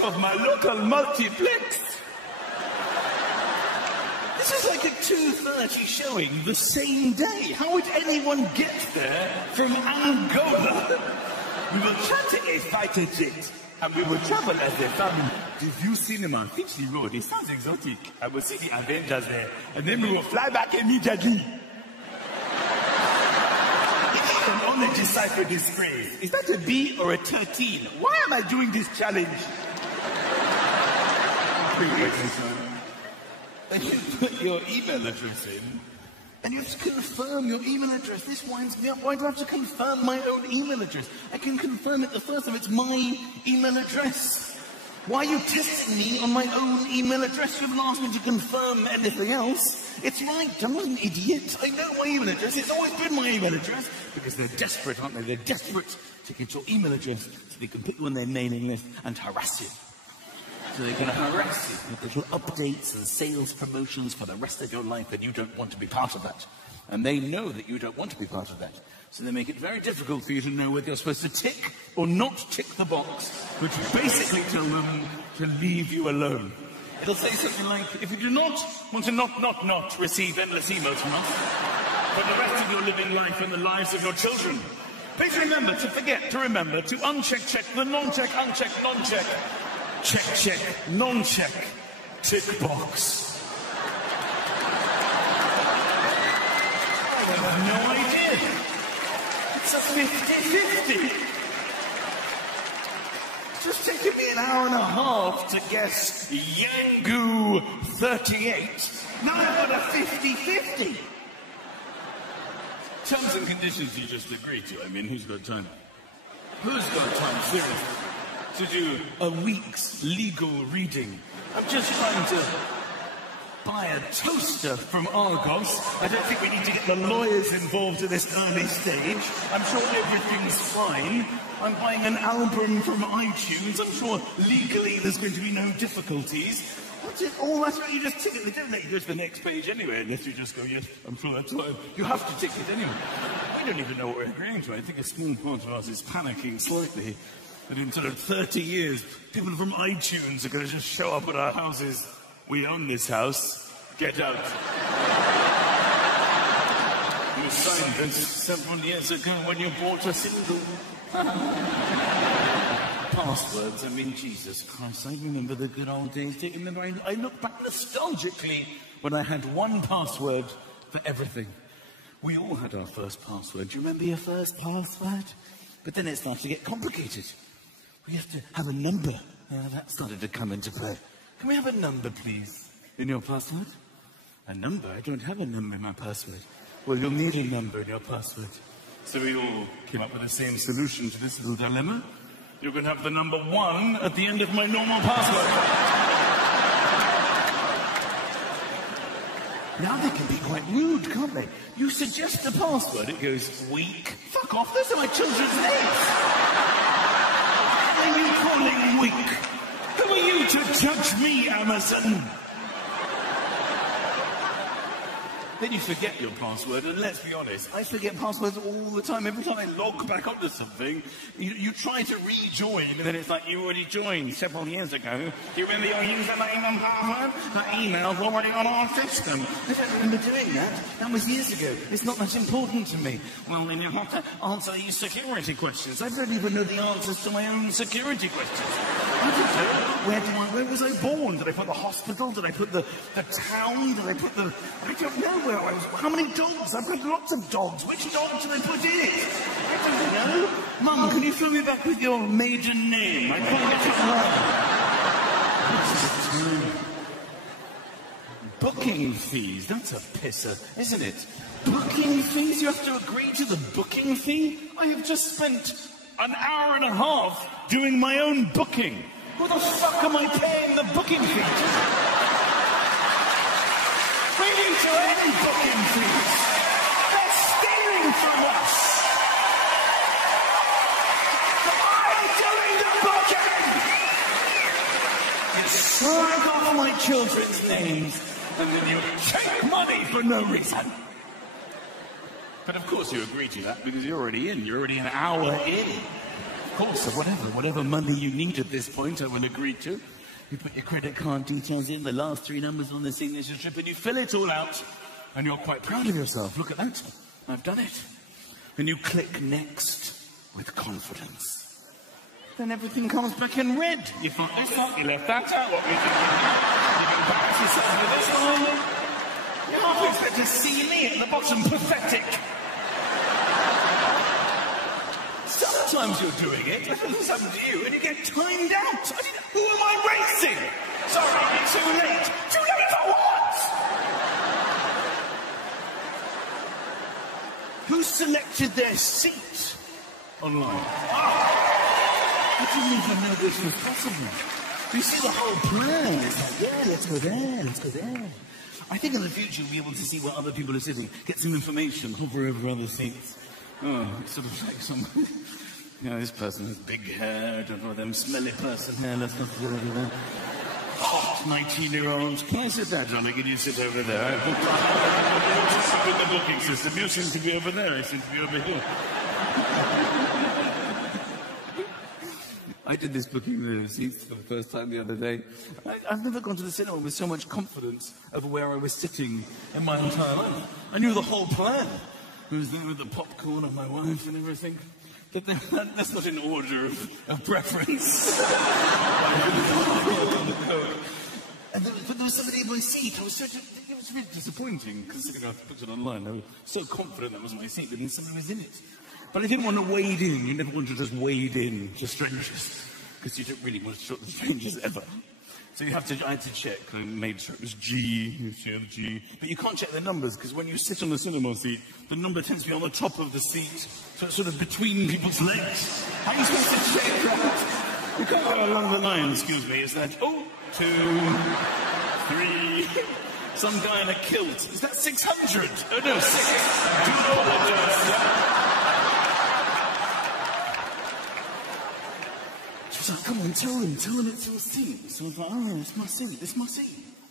Of my local multiplex. This is like a 2:30 showing the same day. How would anyone get there from Angola? We will charter a fighter jet and we will travel as a family to View Cinema, Finchley Road. It sounds exotic. I will see the Avengers there and then we will fly back immediately. I can only decipher this phrase. Is that a B or a 13? Why am I doing this challenge? And you put your email address in, and you have to confirm your email address. This winds me up. Why do I have to confirm my own email address? I can confirm it the first time. It's my email address. Why are you testing me on my own email address? You haven't asked me to confirm anything else. It's right. I'm not an idiot. I know my email address. It's always been my email address. Because they're desperate, aren't they? They're desperate to get your email address so they can put you on their mailing list and harass you. So they're going to harass you with little updates and sales promotions for the rest of your life, and you don't want to be part of that. And they know that you don't want to be part of that. So they make it very difficult for you to know whether you're supposed to tick or not tick the box, which basically tell them to leave you alone. It'll say something like, if you do not want to not receive endless emails from us for the rest of your living life and the lives of your children, please remember to uncheck the non-check, uncheck, non-check. Check, check, non-check, tick box. I have no idea. It's a 50-50. It's just taken me an hour and a half to guess Yangu 38. Now I've got a 50-50. Terms and conditions you just agreed to. I mean, who's got time? Who's got time, seriously, to do a week's legal reading? I'm just trying to buy a toaster from Argos. I don't think we need to get the lawyers involved at this early stage. I'm sure everything's fine. I'm buying an album from iTunes. I'm sure legally there's going to be no difficulties. That's it. All that's what you just tick it. They don't let you go to the next page anyway, unless you just go, yes, I'm sure that's fine. You have to tick it anyway. We don't even know what we're agreeing to. I think a small part of us is panicking slightly that in sort of 30 years, people from iTunes are going to just show up at our houses. We own this house. Get out. You signed this several years ago when you bought a single. Passwords, I mean, Jesus Christ, I remember the good old days. Do you remember? I look back nostalgically when I had one password for everything. We all had our first password. Do you remember your first password? But then it started to get complicated. We have to have a number. That started to come into play. Can we have a number, please, in your password? A number? I don't have a number in my password. Well, you'll need a number in your password. So we all came up with the same solution to this little dilemma. You can have the number 1 at the end of my normal password. Now they can be quite rude, can't they? You suggest a password, it goes, weak. Fuck off, those are my children's names. Why are you calling weak? Who are you to judge me, Amazon? Then you forget your password, and let's be honest, I forget passwords all the time. Every time I log back onto something, you try to rejoin, and then it's like you already joined several years ago. Do you remember your username and password? That email's already on our system. I don't remember doing that. That was years ago. It's not that important to me. Well, then you have to answer these security questions. I don't even know the answers to my own security questions. I don't know. Where was I born? Did I put the hospital? Did I put the town? Did I put the... I don't know where I was. How many dogs? I've got lots of dogs. Which dog did I put in it? I don't know. Mum, can you fill me back with your maiden name? I can't get it wrong. Booking fees. That's a pisser, isn't it? Booking fees? You have to agree to the booking fee? I have just spent an hour and a half doing my own booking. Who the fuck am I paying the booking fee to? We need to end booking fees. They're stealing from us. I'm doing the booking. You slag off my children's names and then you take money for no reason. But of course you agree to that because you're already in. You're already an hour in. Of course, so whatever money you need at this point, I will agree to. You put your credit card details in, the last 3 numbers on the signature strip, and you fill it all out, and you're quite proud of yourself. Look at that. I've done it. And you click next with confidence. Then everything comes back in red. You fucked this up, you left that out. What were you thinking? You embarrass yourself with this one. You half expect to see me at the bottom, pathetic. Sometimes you're doing it, but it's happened to you, and you get timed out. Who am I racing? Sorry, it's too late. Too late for what? Who selected their seat online? I didn't even know this was possible. You see the whole plan. It's like, yeah, let's go there, let's go there. I think in the future we'll be able to see where other people are sitting, get some information, hover over other seats. Oh, it's sort of like some... You know, this person has big hair, don't know them smelly person hair, let's not go over there. Hot 19-year-olds. Can I sit there, darling? Can you sit over there? With the booking system, you seem to be over there, I seem to be over here. I did this booking the seats for the first time the other day. I've never gone to the cinema with so much confidence over where I was sitting in my entire life. I knew the whole plan. I was there with the popcorn of my wife and everything. That's not in order of preference. But there was somebody in my seat. It was really disappointing, because I put it online. I was so confident that was my seat, but then somebody was in it. But I didn't want to wade in. You never want to just wade in to strangers, because you don't really want to talk to strangers ever. So I had to check. I made sure it was G, you see the G. But you can't check the numbers, because when you sit on the cinema seat, the number tends to be on the top of the seat, so it's sort of between people's legs. How are you supposed to check that? You can't go along the line, excuse me. Is that 2, 3... Some guy in a kilt. Is that 600? Oh no, 6. Do apologize. She was like, come on, tell him it's your seat. So I was like, oh, it's my seat.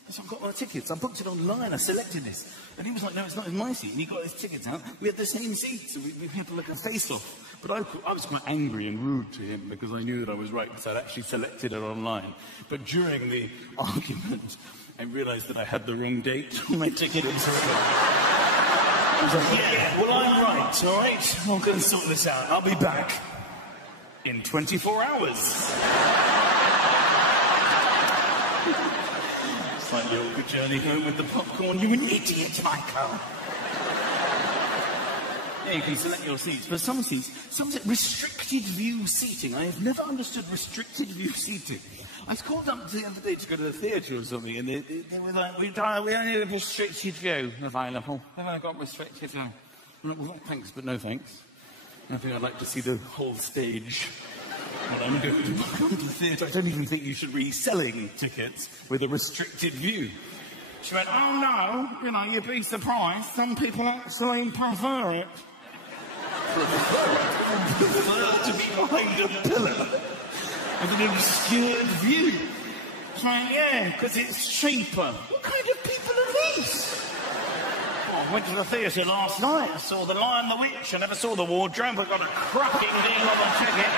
So I got my tickets. I booked it online. I selected this. And he was like, no, it's not my seat. And he got his tickets out. We had the same seat. So we had like a face-off. But I was quite angry and rude to him because I knew that I was right because I'd actually selected it online. But during the argument, I realised that I had the wrong date on my ticket. I was like, yeah, well, I'm right, all right? I'll go and sort this out. I'll be back in 24 hours. It's like the awkward journey home with the popcorn. You an idiot, Michael. Yeah, you can select your seats, but some seats, restricted view seating. I have never understood restricted view seating. I was called up the other day to go to the theatre or something, and they were like, we only have restricted view available. They've only got restricted view. I'm like, well, thanks, but no thanks. I think I'd like to see the whole stage. When I'm going to the theatre, I don't even think you should be selling tickets with a restricted view. She went, oh no, you'd be surprised. Some people actually prefer it. Prefer to be behind a pillar with an obscured view. It's like, yeah, because it's cheaper. What kind of people are these? Well, I went to the theatre last night. I saw The Lion, the Witch. I never saw The Wardrobe. I got a cracking deal on a ticket.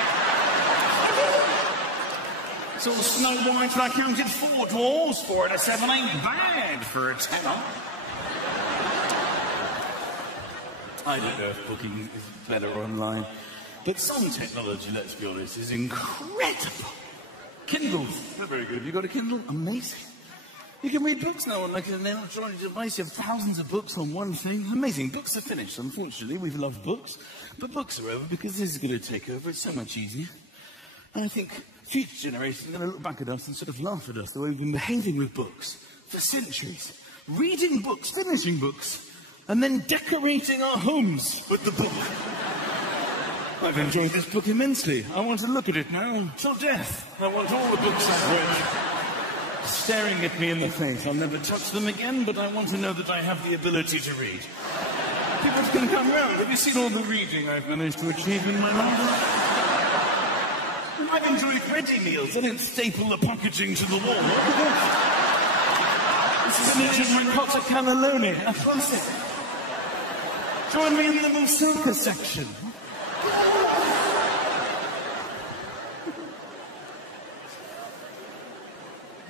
Saw Snow White and I counted 4 dwarves. 4 out of 7 ain't bad for a tenner. I don't know if booking is better online. But some technology, let's be honest, is incredible. Kindles, they're very good. Have you got a Kindle? Amazing. You can read books now on like an electronic device. You have thousands of books on one thing. Amazing. Books are finished, unfortunately. We've loved books. But books are over because this is going to take over. It's so much easier. And I think future generations are going to look back at us and sort of laugh at us the way we've been behaving with books for centuries. Reading books, finishing books, and then decorating our homes with the book. I've enjoyed this book immensely. I want to look at it now till death. I want all the books I've read staring at me in the face. I'll never touch them again, but I want to know that I have the ability to read. People can come round. Have you seen all the reading I've managed to achieve in my life? I've enjoyed ready meals. I didn't staple the packaging to the wall. This is an Italian ricotta cannelloni, a classic. Join me in the Moussaka section.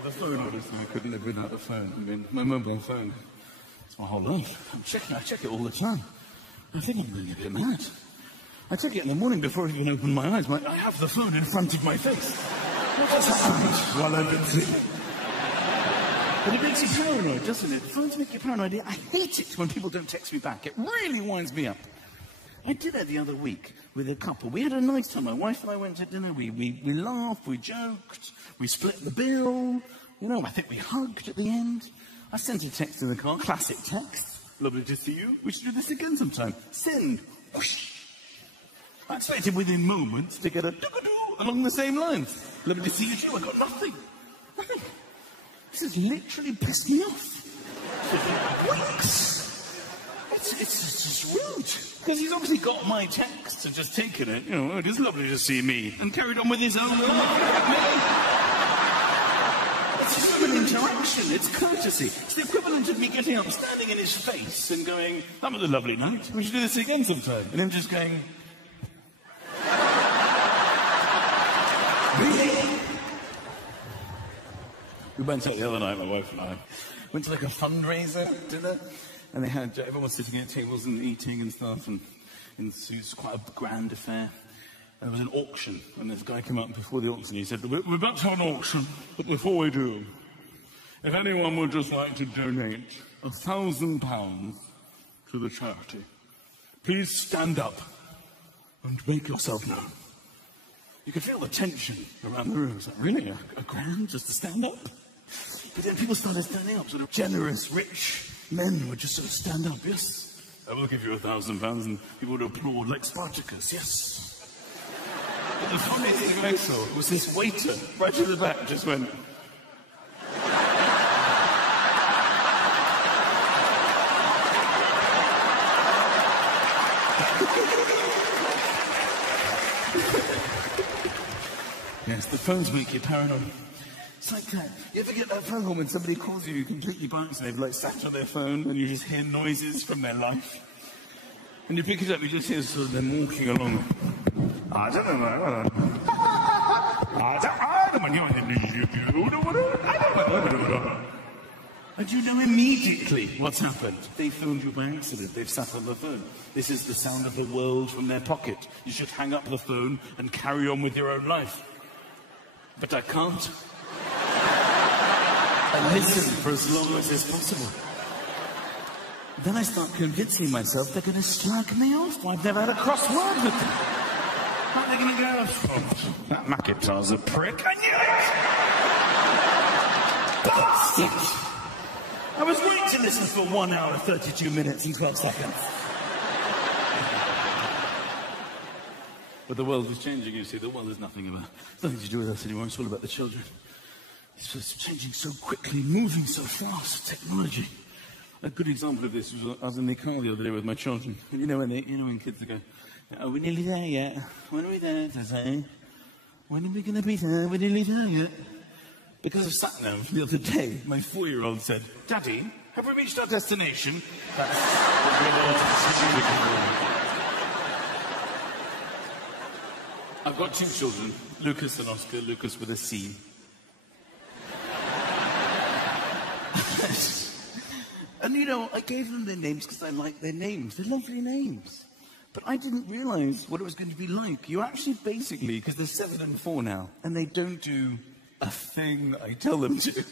The phone, honestly, I couldn't live without a phone. I mean, my mobile phone, it's my whole life. I check it all the time. I think I'm really a bit mad. I check it in the morning before I even open my eyes. I have the phone in front of my face. What has happened while I've been sleeping? But it makes you paranoid, doesn't it? Phones make you paranoid. I hate it when people don't text me back. It really winds me up. I did that the other week with a couple. We had a nice time. My wife and I went to dinner. We laughed, we joked, we split the bill. I think we hugged at the end. I sent a text in the car, classic text. Lovely to see you. We should do this again sometime. Send. Whoosh. I expected within moments to get a doo-doo along the same lines. Lovely to see you too. I got nothing. Nothing. This has literally pissed me off. Weeks. It's just rude. Because he's obviously got my text and just taken it. It is lovely to see me. And carried on with his own life. It's human interaction. It's courtesy. It's the equivalent of me getting up, standing in his face and going, that was a lovely night. We should do this again sometime. And him just going... Really? We went out the other night, my wife and I. Went to like a fundraiser dinner. And everyone was sitting at tables and eating and stuff, and it was quite a grand affair. There was an auction, and this guy came up before the auction. He said, we're about to have an auction, but before we do, if anyone would just like to donate £1,000 to the charity, please stand up and make yourself known. You could feel the tension around the room. It's like, really? A grand just to stand up? But then people started standing up. Sort of generous, rich men would just sort of stand up. Yes, I will give you £1,000. And people would applaud like Spartacus. Yes. But the funny thing I saw was this waiter right at the back just went... Yes, the phones make you paranoid. It's like that. You ever get that phone call when somebody calls you completely by accident, they've like sat on their phone and you just hear noises from their life? And you pick it up, you just hear sort of them walking along. I don't know. And you know immediately what's happened. They phoned you by accident. They've sat on the phone. This is the sound of the world from their pocket. You should hang up the phone and carry on with your own life. But I can't. I listen for as long as is possible. Then I start convincing myself they're going to slag me off. I've never had a cross word with them. How are they going to go? Oh, that Mcintyre's a prick. I knew it! Bastard! I was waiting to listen for 1 hour, 32 minutes and 12 seconds. But the world is changing, you see. The world is nothing to do with us anymore. It's all about the children. It's changing so quickly, moving so fast. Technology. A good example of this was I was in the car the other day with my children. And you know when kids go, "Are we nearly there yet? When are we there today? When are we going to be there? We're nearly there yet." Because of sat-nav the other day, my 4-year-old said, "Daddy, have we reached our destination?" That's what we want. I've got 2 children, Lucas and Oscar, Lucas with a C. And you know, I gave them their names because I like their names. They're lovely names. But I didn't realise what it was going to be like. You actually basically, because they're 7 and 4 now, and they don't do a thing that I tell them to.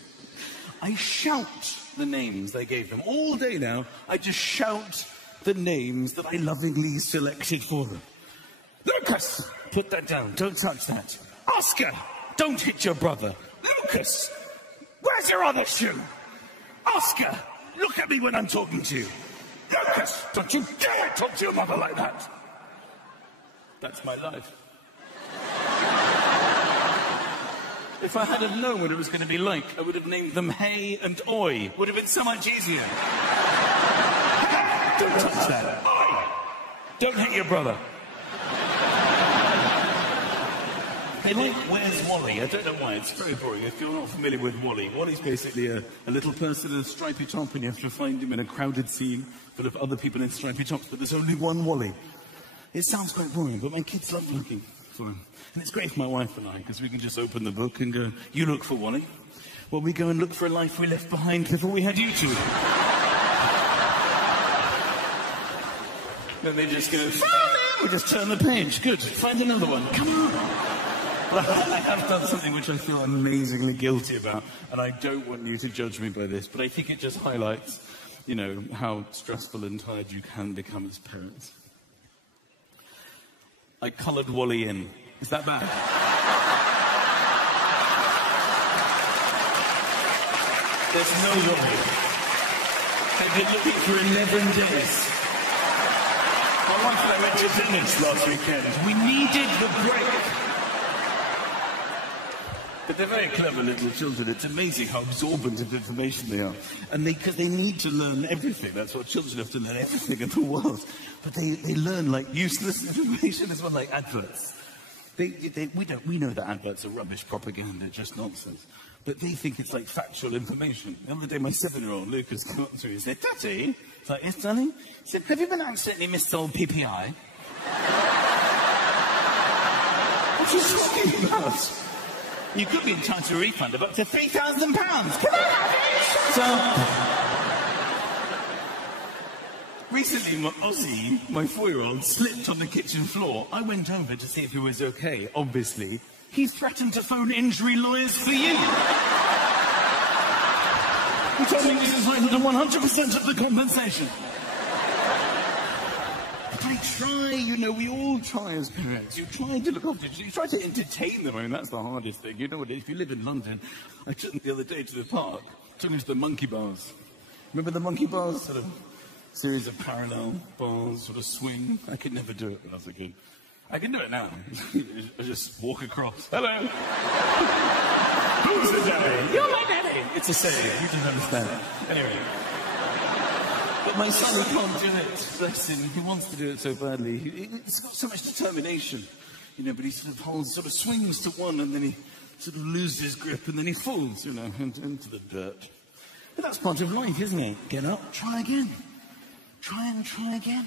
I shout the names they gave them. All day now, I just shout the names that I lovingly selected for them. Lucas! Put that down. Don't touch that. Oscar! Don't hit your brother. Lucas! Where's your other shoe? Oscar! Look at me when I'm talking to you. Lucas! Don't you dare talk to your mother like that! That's my life. If I had have known what it was going to be like, I would have named them Hey and Oi. Would have been so much easier. Don't touch that. Oi! Don't hit your brother. They like Where's Wally? I don't know why, it's very boring. If you're not familiar with Wally, Wally's basically a little person in a stripy top, and you have to find him in a crowded scene full of other people in stripy tops, but there's only one Wally. It sounds quite boring, but my kids love looking for him. And it's great for my wife and I, because we can just open the book and go, "You look for Wally." Well, we go and look for a life we left behind before we had you two. Then they just go, we just turn the page. Good, find another one. Come on. But I have done something which I feel amazingly guilty about, and I don't want you to judge me by this, but I think it just highlights, you know, how stressful and tired you can become as parents. I coloured Wally in. Is that bad? There's no Wally. I've been looking for 11 days. My wife and I went to Venice last weekend. We needed the break. But they're very clever little children. It's amazing how absorbent of information they are. And because they need to learn everything. That's what children have to learn, everything in the world. But they learn like useless information as well, like adverts. We know that adverts are rubbish propaganda, just nonsense. But they think it's like factual information. The other day, my 7-year-old Lucas came up to me and said, "Daddy," it's like, "Yes, darling?" He said, "Have you been accidentally missold PPI?" What are you talking about? You could be entitled to a refund of up to £3,000. Come on, so, Recently, Ozzy, my 4-year-old, slipped on the kitchen floor. I went over to see if he was okay, obviously. He threatened to phone injury lawyers for you. He told me he's entitled to 100% of the compensation. But I try, you know, we all try as parents. You try to look after them, you try to entertain them. I mean, that's the hardest thing. You know what, if you live in London, I took them the other day to the park, took them to the monkey bars. Remember the monkey bars? Sort of series of parallel bars, sort of swing. I could never do it when I was a kid. I can do it now. I just walk across. Hello. Who's the daddy? You're my daddy. It's a saying. You didn't understand. Anyway. But my son can't do it. Bless him. He wants to do it so badly. He's got so much determination. You know, but he sort of holds, sort of swings to one, and then he sort of loses his grip, and then he falls, you know, into the dirt. But that's part of life, isn't it? Get up, try again. Try and try again.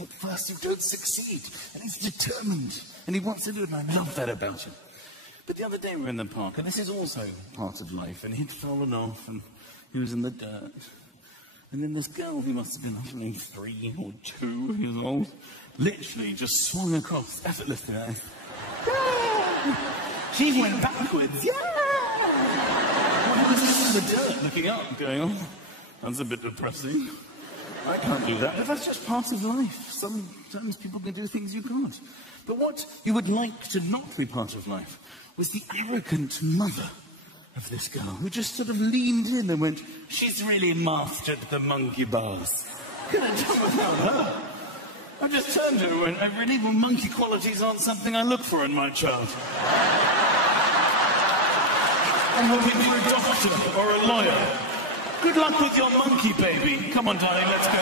At first you don't succeed, and he's determined, and he wants to do it, and I love that about him. But the other day we were in the park, and this is also part of life, and he'd fallen off, and he was in the dirt. And then this girl, who must have been, I don't know, 3 or 2 years old, literally just swung across, effortlessly. She went backwards, yeah! Well, he was just in the dirt, looking up, going, oh, that's a bit depressing. I can't do that, but that's just part of life. Sometimes people can do things you can't. But what you would like to not be part of life was the arrogant mother of this girl who just sort of leaned in and went, she's really mastered the monkey bars. Can I tell about her? I just turned to her and went, really, well, monkey qualities aren't something I look for in my child. I'm looking for a doctor or a lawyer. Good luck with your monkey baby. Come on, darling, let's go.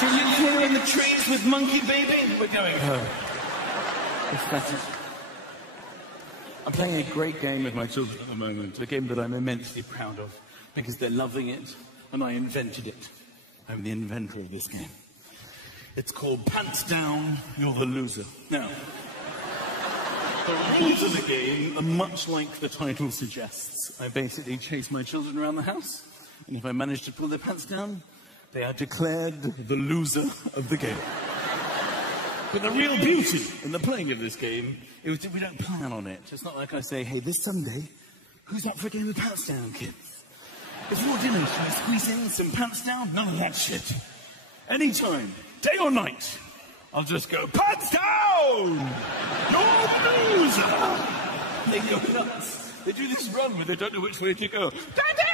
Do you live here in the trees with monkey baby? We're going home. I'm playing a great game with my children at the moment, a game that I'm immensely proud of, because they're loving it, and I invented it. I'm the inventor of this game. It's called Pants Down, You're the Loser. Now, the rules of the game are much like the title suggests. I basically chase my children around the house, and if I manage to pull their pants down, they are declared the loser of the game. But the real beauty in the playing of this game is that we don't plan on it. It's not like I say, hey, this Sunday, who's up for a game of pants down, kids? Before dinner, shall I squeeze in some pants down? None of that shit. Anytime, day or night, I'll just go, pants down! You're the loser! They go nuts. They do this run where they don't know which way to go. Daddy!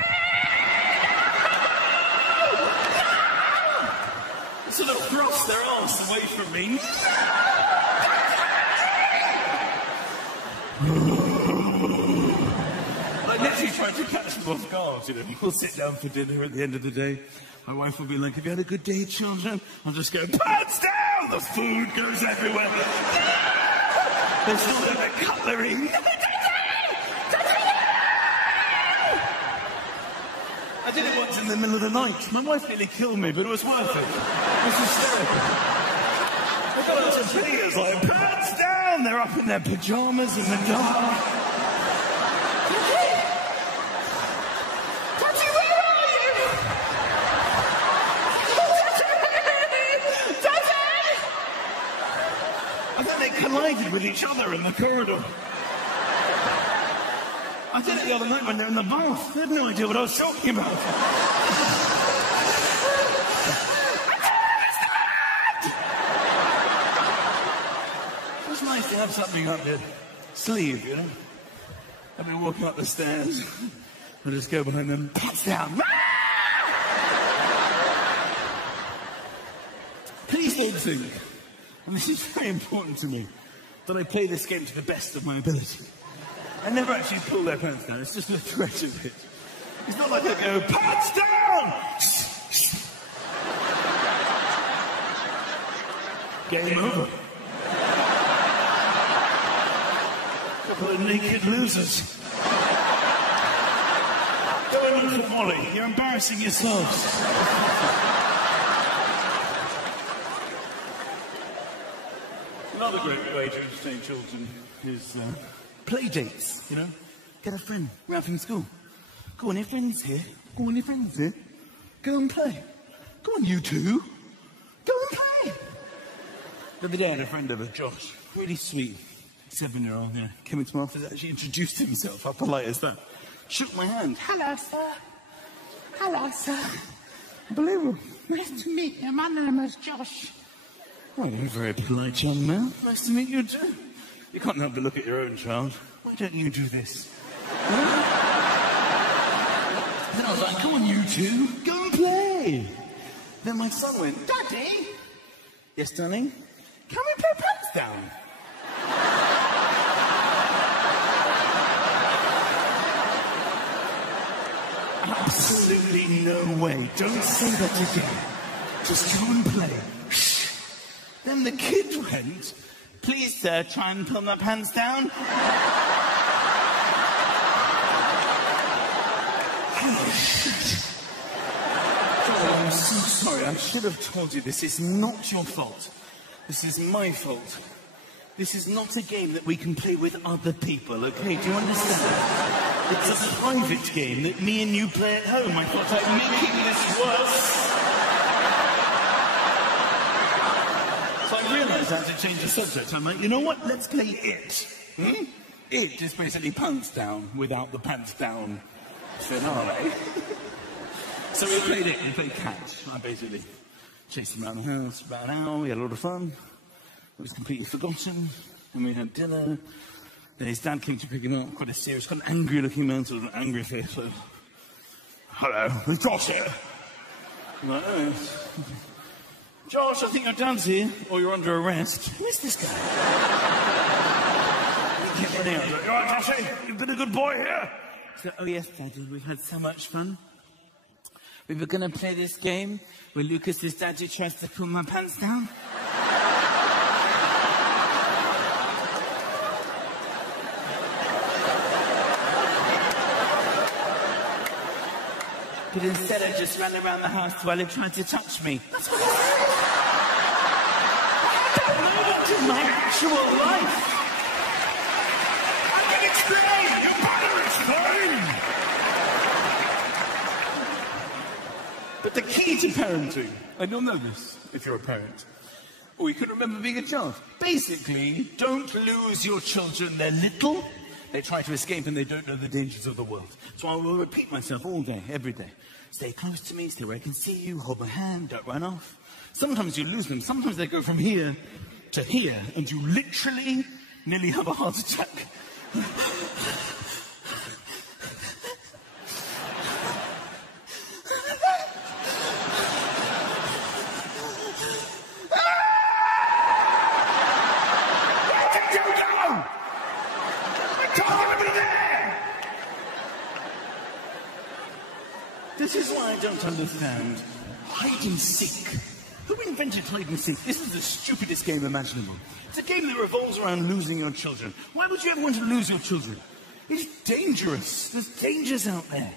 No! Sort of thrust their arse away from me. I literally tried to catch them off guard, you know. We'll sit down for dinner at the end of the day. My wife will be like, have you had a good day, children? I'll just go, pants down! The food goes everywhere. They still have their cutlery. I did it once in the middle of the night. My wife nearly killed me, but it was worth it. It was hysterical. I got out of tears, like, pants down! They're up in their pyjamas in the dark. Daddy, where are you? Daddy! And then they collided with each other in the corridor. I did it the other night when they were in the bath. They had no idea what I was talking about. It's nice to have something up your sleeve, you know. I've been walking up the stairs. I just go behind them, pants down. Please don't think, and this is very important to me, that I play this game to the best of my ability. I never actually pull their pants down, it's just the threat of it. It's not like I go, pants down! Game over. Couple of naked losers. Go and look for Molly, you're embarrassing yourselves. Another great way to entertain children is play dates, you know. Get a friend. We're out from school. Go on, your friends here. Go on, your friends here. Go and play. Go Go on, you two. Go and play. The other day I had a friend over, Josh, really sweet, 7-year-old, came into my office, actually introduced himself. How polite is that? Shook my hand. Hello, sir. Hello, sir. Unbelievable. Nice to meet you. My name is Josh. Oh, you're a very polite young man. Nice to meet you too. You can't help but look at your own child. Why don't you do this? Then I was like, come on, you two, go and play. Then my son went, Daddy. Yes, darling? Can we play pants down? Absolutely no way. Don't say that again. Just go and play. Shh. Then the kid went, please, sir, try and pull my pants down. Oh, shit. Oh, I'm so sorry. I should have told you this is not your fault. This is my fault. This is not a game that we can play with other people, okay? Do you understand? It's a private game that me and you play at home. I thought I'd making this worse. So I realised I had to change the subject. I'm like, you know what? Let's play it. It is basically pants down without the pants down finale. So we played it. We played catch. I basically chased him around the house for about an hour. We had a lot of fun. It was completely forgotten. And we had dinner. Then his dad came to pick him up, quite a serious, quite an angry-looking man, sort of an angry face. So, hello, it's Josh here. I'm like, oh, yes. Josh, I think your dad's here, or you're under arrest. Who is this guy? He kept running out. Like, you all right, Josh? You've been a good boy here. So, oh yes, Daddy, we've had so much fun. We were going to play this game where Lucas's daddy tries to pull my pants down. But instead I just ran around the house while he tried to touch me. That's what I said. I don't know what's in my actual life. I can explain. You better explain. But the key to parenting, and you'll know this if you're a parent, or you can remember being a child. Basically, don't lose your children. They're little. They try to escape and they don't know the dangers of the world. So I will repeat myself all day, every day. Stay close to me, stay where I can see you, hold my hand, don't run off. Sometimes you lose them. Sometimes they go from here to here and you literally nearly have a heart attack. This is why I don't understand hide and seek. Who invented hide and seek? This is the stupidest game imaginable. It's a game that revolves around losing your children. Why would you ever want to lose your children? It's dangerous. There's dangers out there.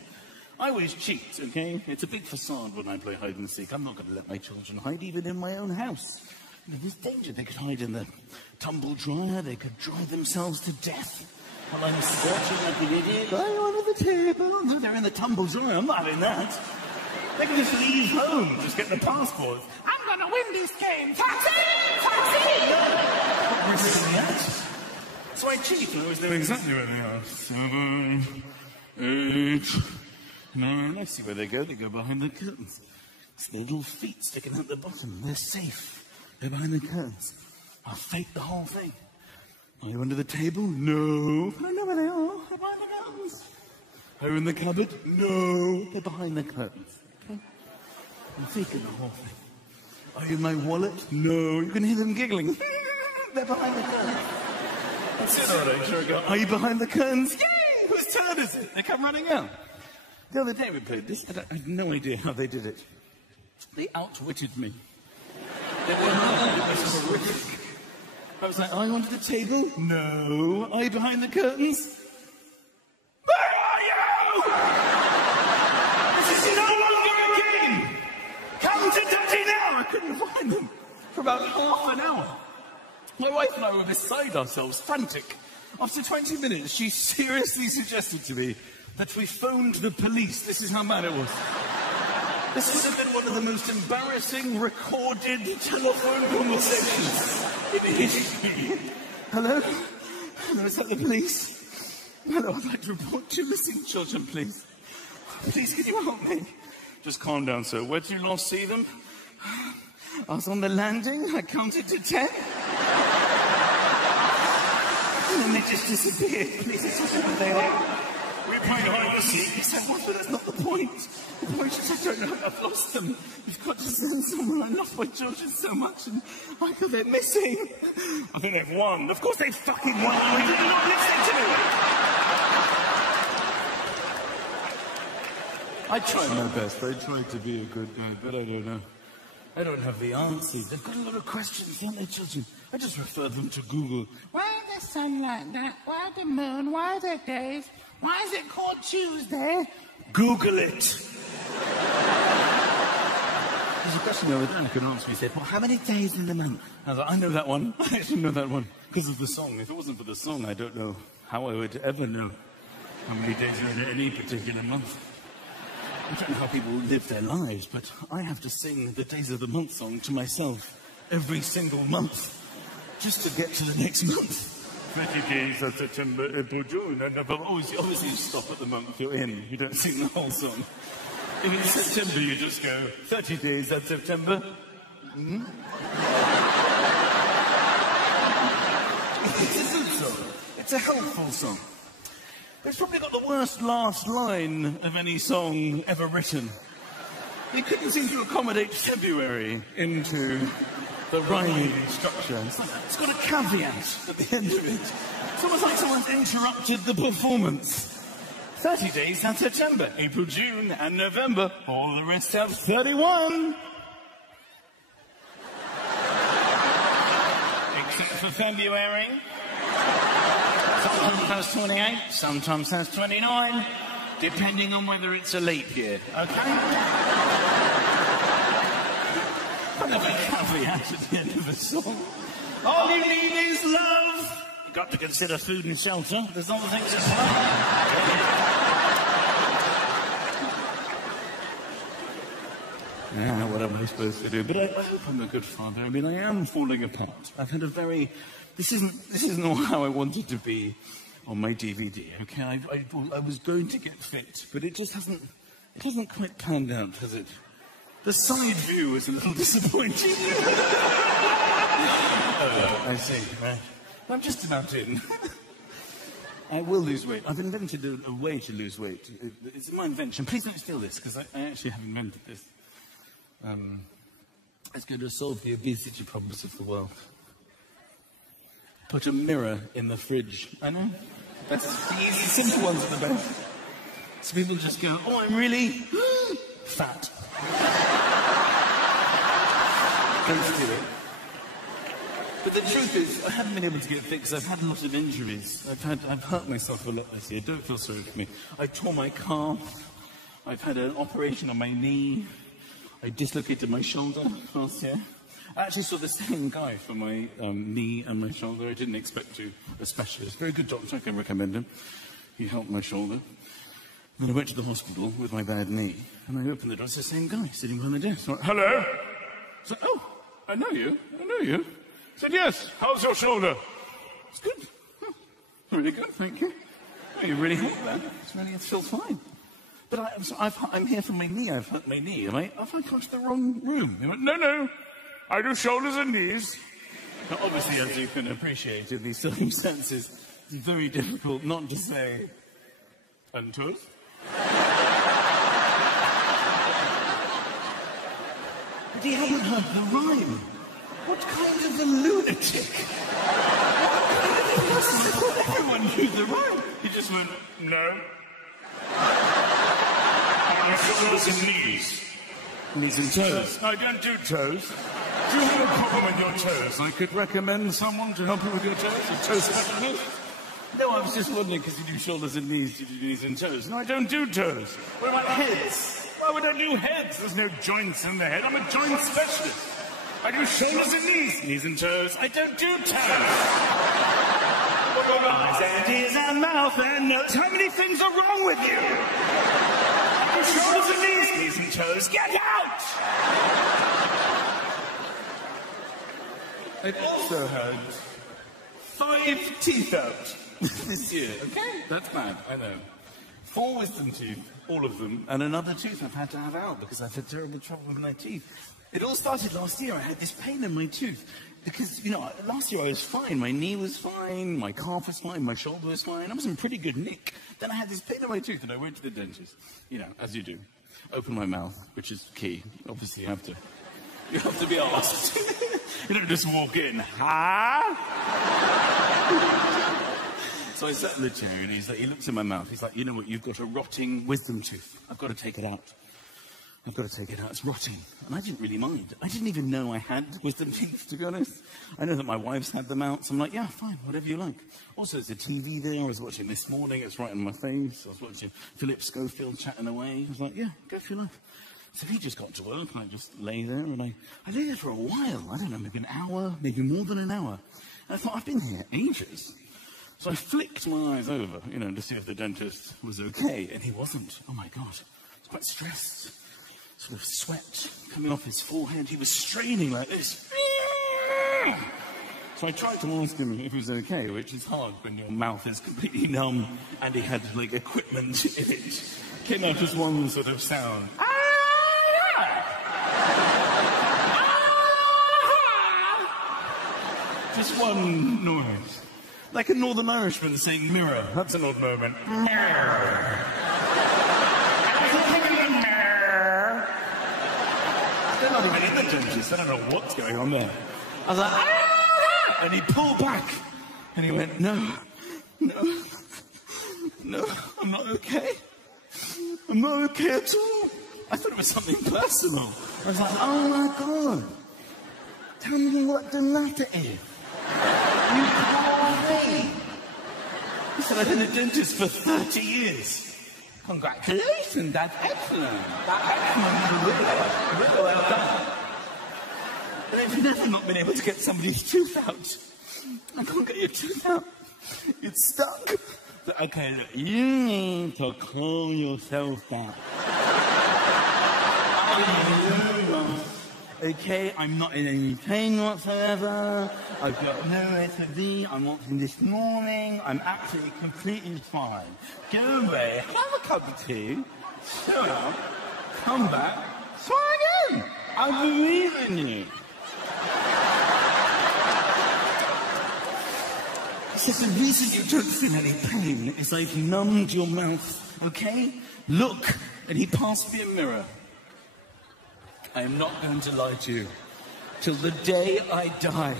I always cheat, okay? It's a big facade when I play hide and seek. I'm not going to let my children hide even in my own house. You know, there's danger. They could hide in the tumble dryer. They could dry themselves to death. While I'm searching like an idiot, going under the table. They're in the tumble dryer. I'm not having that. They can just leave home, just get the passport. I'm going to win this game. Taxi! Taxi! Not risking that. So I cheat and I always know exactly where they are. 7, 8, 9. I see where they go. They go behind the curtains. It's their little feet sticking out the bottom. They're safe. They're behind the curtains. I'll fake the whole thing. Are you under the table? No. I know where they are. They're behind the curtains. Are you in the cupboard? No. They're behind the curtains. Okay? I'm faking the whole thing. Are you in my wallet? No. You can hear them giggling. They're behind the curtains. That's it, all right. Sure go. Are you behind the curtains? Yay! Whose turn is it? They come running out. The other day we played this. I had no idea how they did it. They outwitted me. They were not. It was horrific. I was like, are you under the table? No. Are you behind the curtains? Where are you? This is no longer a game. Come to Daddy now. I couldn't find them for about half an hour. My wife and I were beside ourselves, frantic. After 20 minutes, she seriously suggested to me that we phoned the police. This is how bad it was. This would have been one of the most embarrassing recorded telephone conversations in history. Hello? Hello, is that the police? Hello, I'd like to report 2 missing children, please. Please, can you help me? Just calm down, sir. Where did you last see them? I was on the landing. I counted to 10. And then they just disappeared. Please, it's just where they are. We played hide and seek. He said, what? But that's not the point. The point is I don't know. I've lost them. You've got to send someone. I love my children so much, and Michael, they're missing. I think they've won. Of course they fucking won. Why did you not listen to me? I tried my best. I tried to be a good guy, but I don't know. I don't have the answers. They've got a lot of questions, don't they, children? I just refer them to Google. Why is the sun like that? Why the moon? Why the days? Why is it called Tuesday? Google it. There's a question the other day I could answer. He said, well, how many days in the month? I was like, I know that one. I actually know that one. Because of the song. If it wasn't for the song, I don't know how I would ever know how many days are in any particular month. I don't know how people live their lives, but I have to sing the Days of the Month song to myself every single month just to get to the next month. 30 days of September, April, June, and obviously you stop at the month you're in. You don't sing the whole song. If it's September, you just go, 30 days of September. Mm-hmm. It's a good song. It's a helpful song. It's probably got the worst last line of any song ever written. You couldn't seem to accommodate February into the rhyming structure. It's got a caveat at the end of it. It's almost like someone's interrupted the performance. 30 days and September, April, June, and November. All the rest have 31. Except for February. Sometimes has 28, sometimes has 29, depending on whether it's a leap year, okay? I love a caveat at the end of a song. All you need is love. You've got to consider food and shelter. There's other things as well. What am I supposed to do? But I hope I'm a good father. I mean, I am falling apart. I've had a very... This isn't how I wanted to be on my DVD, okay? I was going to get fit, but it just hasn't quite panned out, has it? The side view is a little disappointing. Oh, I see. I'm just about in. I will lose weight. I've invented a way to lose weight. It's my invention. Please don't steal this, because I actually have invented this. It's going to solve the obesity problems of the world. Put a mirror in the fridge. I know. That's the easy, simple ones are the best. So people just go, oh, I'm really fat. Don't steal it. But the truth is, I haven't been able to get fit because I've had a lot of injuries. I've hurt myself a lot this year. Don't feel sorry for me. I tore my calf. I've had an operation on my knee. I dislocated my shoulder last year. I actually saw the same guy for my knee and my shoulder. I didn't expect to. A specialist. Very good doctor. I can recommend him. He helped my shoulder. Then I went to the hospital with my bad knee. And I opened the door. It's the same guy sitting behind the desk. I went, hello? I said, oh, I know you. I know you. I said, yes. How's your shoulder? It's good. Oh, really good, thank you. Oh, you really helped that. It feels fine. But I'm here for my knee. I've hurt my knee. Have I come to the wrong room? He went, no. I do shoulders and knees. Now, obviously, as you can appreciate in these circumstances, it's very difficult not to say, and toes. But he hadn't heard the rhyme. What kind of a lunatic? Everyone knew the rhyme. He just went, no. On shoulders and knees. Knees and toes. I don't do toes. Do you have a problem with your toes? I could recommend someone to help you with your toes, a toe specialist. No, I was just wondering, because you do shoulders and knees, you do knees and toes. No, I don't do toes. What about heads? Why would I do heads? There's no joints in the head. I'm a joint specialist. I do shoulders and knees and toes. I don't do toes. What about eyes and ears and mouth and nose? How many things are wrong with you? I do shoulders and knees and toes, get out! I've also had 5 teeth out this year. Okay, that's bad, I know. 4 wisdom teeth, all of them, and another tooth I've had to have out because I've had terrible trouble with my teeth. It all started last year. I had this pain in my tooth because, you know, last year I was fine. My knee was fine, my calf was fine, my shoulder was fine. I was in pretty good nick. Then I had this pain in my tooth and I went to the dentist. You know, as you do. Open my mouth, which is key. Obviously, you have to be asked. You don't just walk in, huh? So I sat in the chair and he looks in my mouth. He's like, you know what, you've got a rotting wisdom tooth. I've got to take it out. I've got to take it out. It's rotting. And I didn't really mind. I didn't even know I had wisdom teeth, to be honest. I know that my wife's had them out, so I'm like, yeah, fine, whatever you like. Also, there's a TV there. I was watching this morning. It's right in my face. I was watching Philip Schofield chatting away. I was like, yeah, go for your life. So he just got to work, and I just lay there, and I lay there for a while. I don't know, maybe an hour, maybe more than an hour. And I thought, I've been here ages. So I flicked my eyes over, you know, to see if the dentist was okay, and he wasn't. Oh, my God. I was quite stressed. Sort of sweat coming off his forehead. He was straining like this. So I tried to ask him if it was okay, which is hard when your mouth is completely numb, and he had, like, equipment in it. Came out as one sort of sound. Just one noise. Like a Northern Irishman saying mirror. That's an odd moment. Mirror. They're not even in the dentist. I don't know what's going on there. I was like, ah! And he pulled back. And he went, no, I'm not okay. I'm not okay at all. I thought it was something personal. I was like, oh my God. Tell me what the matter is. You called me. He said, I've been a dentist for 30 years. Congratulations, that's excellent. That's excellent. Really well done. But I've never not been able to get somebody's tooth out. I can't get your tooth out. It's stuck. Okay, look, you need to calm yourself down. Okay, I'm not in any pain whatsoever. I've got nowhere to be. I'm watching this morning. I'm absolutely completely fine. Go away, have a cup of tea, shut up, come back, try again. I believe in you. He said, the reason you don't feel any pain is I've numbed your mouth, okay? Look. And he passed me a mirror. I am not going to lie to you. Till the day I die,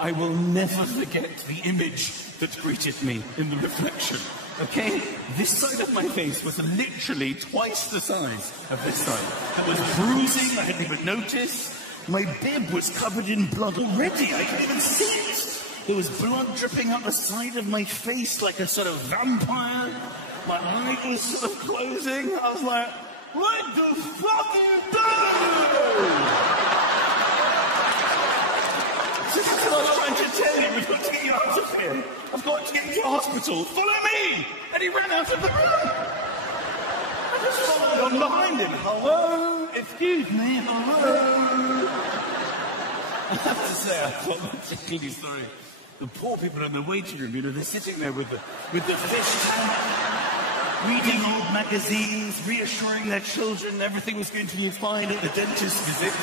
I will never forget the image that greeted me in the reflection. Okay? This side of my face was literally twice the size of this side. It was bruising, I hadn't even noticed. My bib was covered in blood already. I couldn't even see it. There was blood dripping up the side of my face like a sort of vampire. My eye was sort of closing. I was like, what the fuck are you doing? This is what I was trying to tell you. We've got to get you out of here. I've got to get you to the hospital. Follow me! And he ran out of the room. I just followed on behind him. Hello? Excuse me. Hello? I have to say, I thought particularly sorry. The poor people in the waiting room, you know, they're sitting there with the fish tank, reading old magazines, reassuring their children everything was going to be fine at the dentist visit.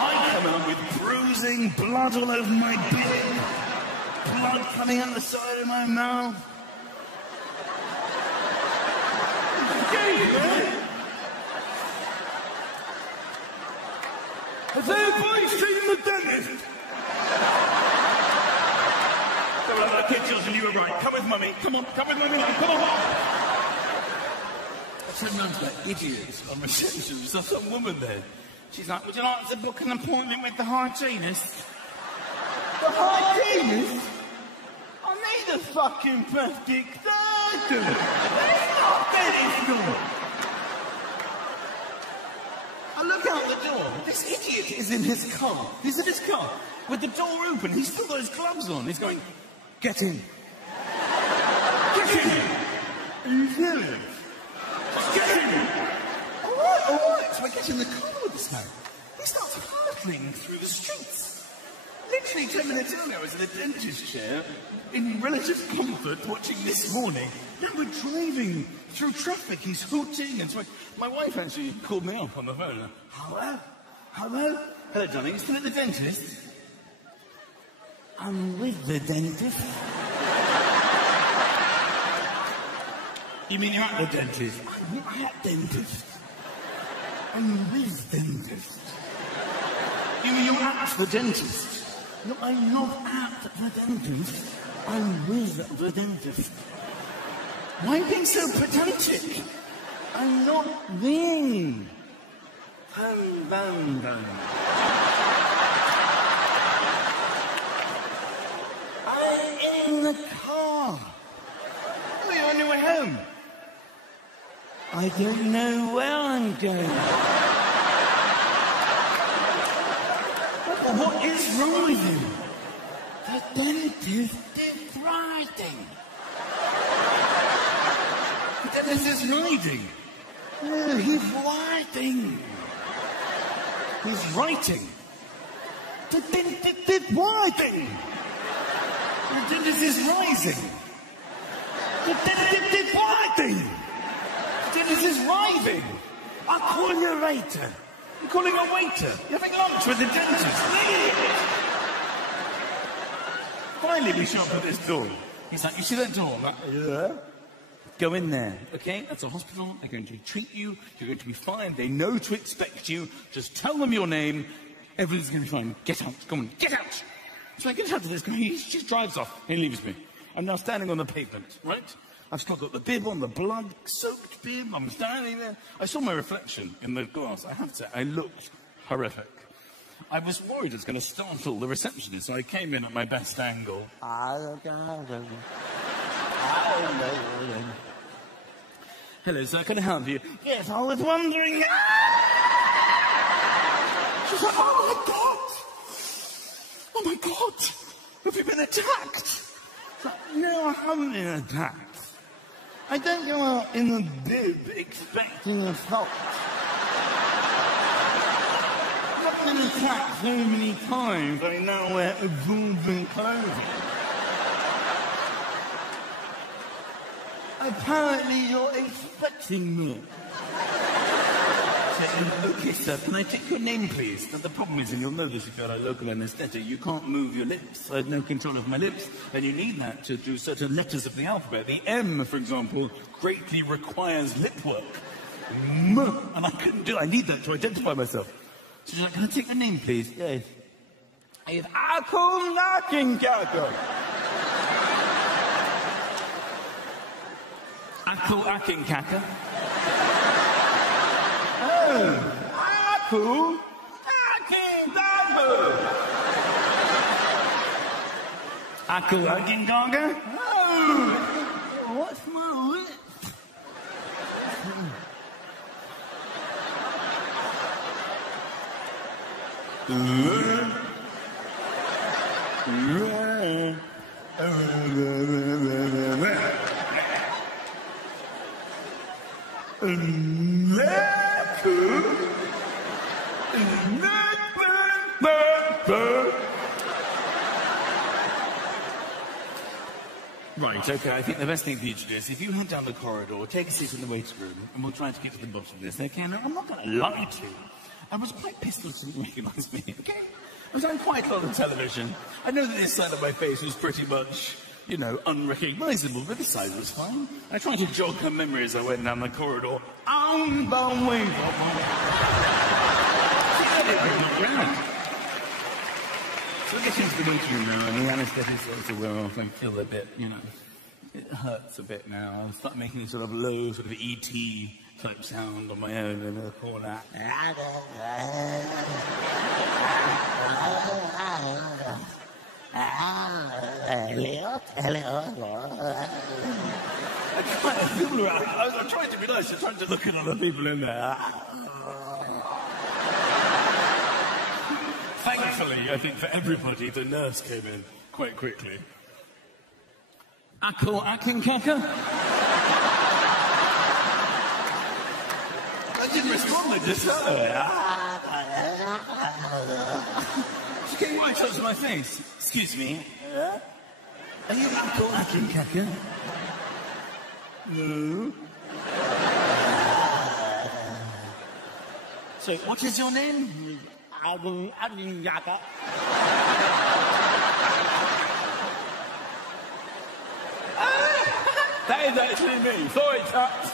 I come out with bruising, blood all over my beard, blood coming out the side of my mouth. Has anybody seen the dentist? Okay, children, you were right. Come with Mummy. Come on, come with Mummy. Come on. I turned around to that idiot on reception. There's some woman there. She's like, would you like to book an appointment with the hygienist? The hygienist? I need a fucking plastic surgeon. It's not medical. I look out the door. This idiot is in his car. He's in his car with the door open. He's still got his gloves on. He's going, get in. Get in. Are you serious? Just get in. So I get in the car with this man. He starts hurtling through the streets. Literally 10 minutes earlier, I was in a dentist chair, in relative comfort, watching This Morning. Then we're driving through traffic. He's hooting and so my wife actually called me up on the phone. Hello? Hello? Hello, darling. You still at the dentist? I'm with the dentist. You mean you're at the dentist? I'm at dentist. I'm with dentist. You mean you're at the dentist? No, I'm not at the dentist. I'm with the dentist. Why are you being so pedantic? I'm not being. I'm in the car. Are you on your way home? I don't know where I'm going. What is wrong with you? The dentist is writing. The dentist is writing. No, he's writing. He's writing. The dentist is writing. The dentist is rising. The dentist is writing. The dentist is writhing. I'll call you later. I'm calling a waiter. You're having lunch with the dentist. Finally, we show up at this door. He's like, you see that door? I'm like, yeah. Go in there, okay? That's a hospital. They're going to treat you. You're going to be fine. They know to expect you. Just tell them your name. Everything's going to be fine. Get out. Come on, get out. So I get out to this guy. He just drives off. He leaves me. I'm now standing on the pavement, right? I've still got the bib on, the blood-soaked bib. I'm standing there. I saw my reflection in the glass. I have to say, I looked horrific. I was worried it was going to startle the receptionist, so I came in at my best angle. Hello, sir, can I help you? Yes, I was wondering... She's like, oh my God! Oh my God! Have you been attacked? Like, no, I haven't been attacked. I don't go out in the bib expecting assault. I've been attacked so many times, I now wear absorbent clothing. Apparently you're expecting me. Okay, sir, can I take your name, please? Now, the problem is, and you'll know this if you're a local anaesthetic, you can't move your lips. I have no control of my lips, and you need that to do certain letters of the alphabet. The M, for example, greatly requires lip work. M, and I couldn't do it. I need that to identify myself. So she's like, can I take your name, please? Yes. It's Mcintyre. Mcintyre. Oh, Mcintyre. Oh, what's my lip? Right, okay, I think the best thing for you to do is if you head down the corridor, take a seat in the waiting room, and we'll try to get to the bottom of this, okay? Now, I'm not going to lie to you. I was quite pissed that you didn't recognise me, okay? I've done quite a lot of television. I know that this side of my face was pretty much, you know, unrecognisable, but this side was fine. I tried to jog her memory as I went down the corridor. Unbelievable. So we get into the waiting room now, and the anaesthetic starts to wear off. I feel a bit, you know, it hurts a bit now. I'll start making sort of low, sort of E.T. type sound on my own in the corner. I was trying to be nice, I was trying to look at other people in there. Thankfully, I think for everybody, the nurse came in quite quickly. Mcintyre. didn't respond, I just She came right up to my face. Excuse me. Are you talking, Kaka? No. So, what is your name? Kaka. That is actually me. Sorry, chaps.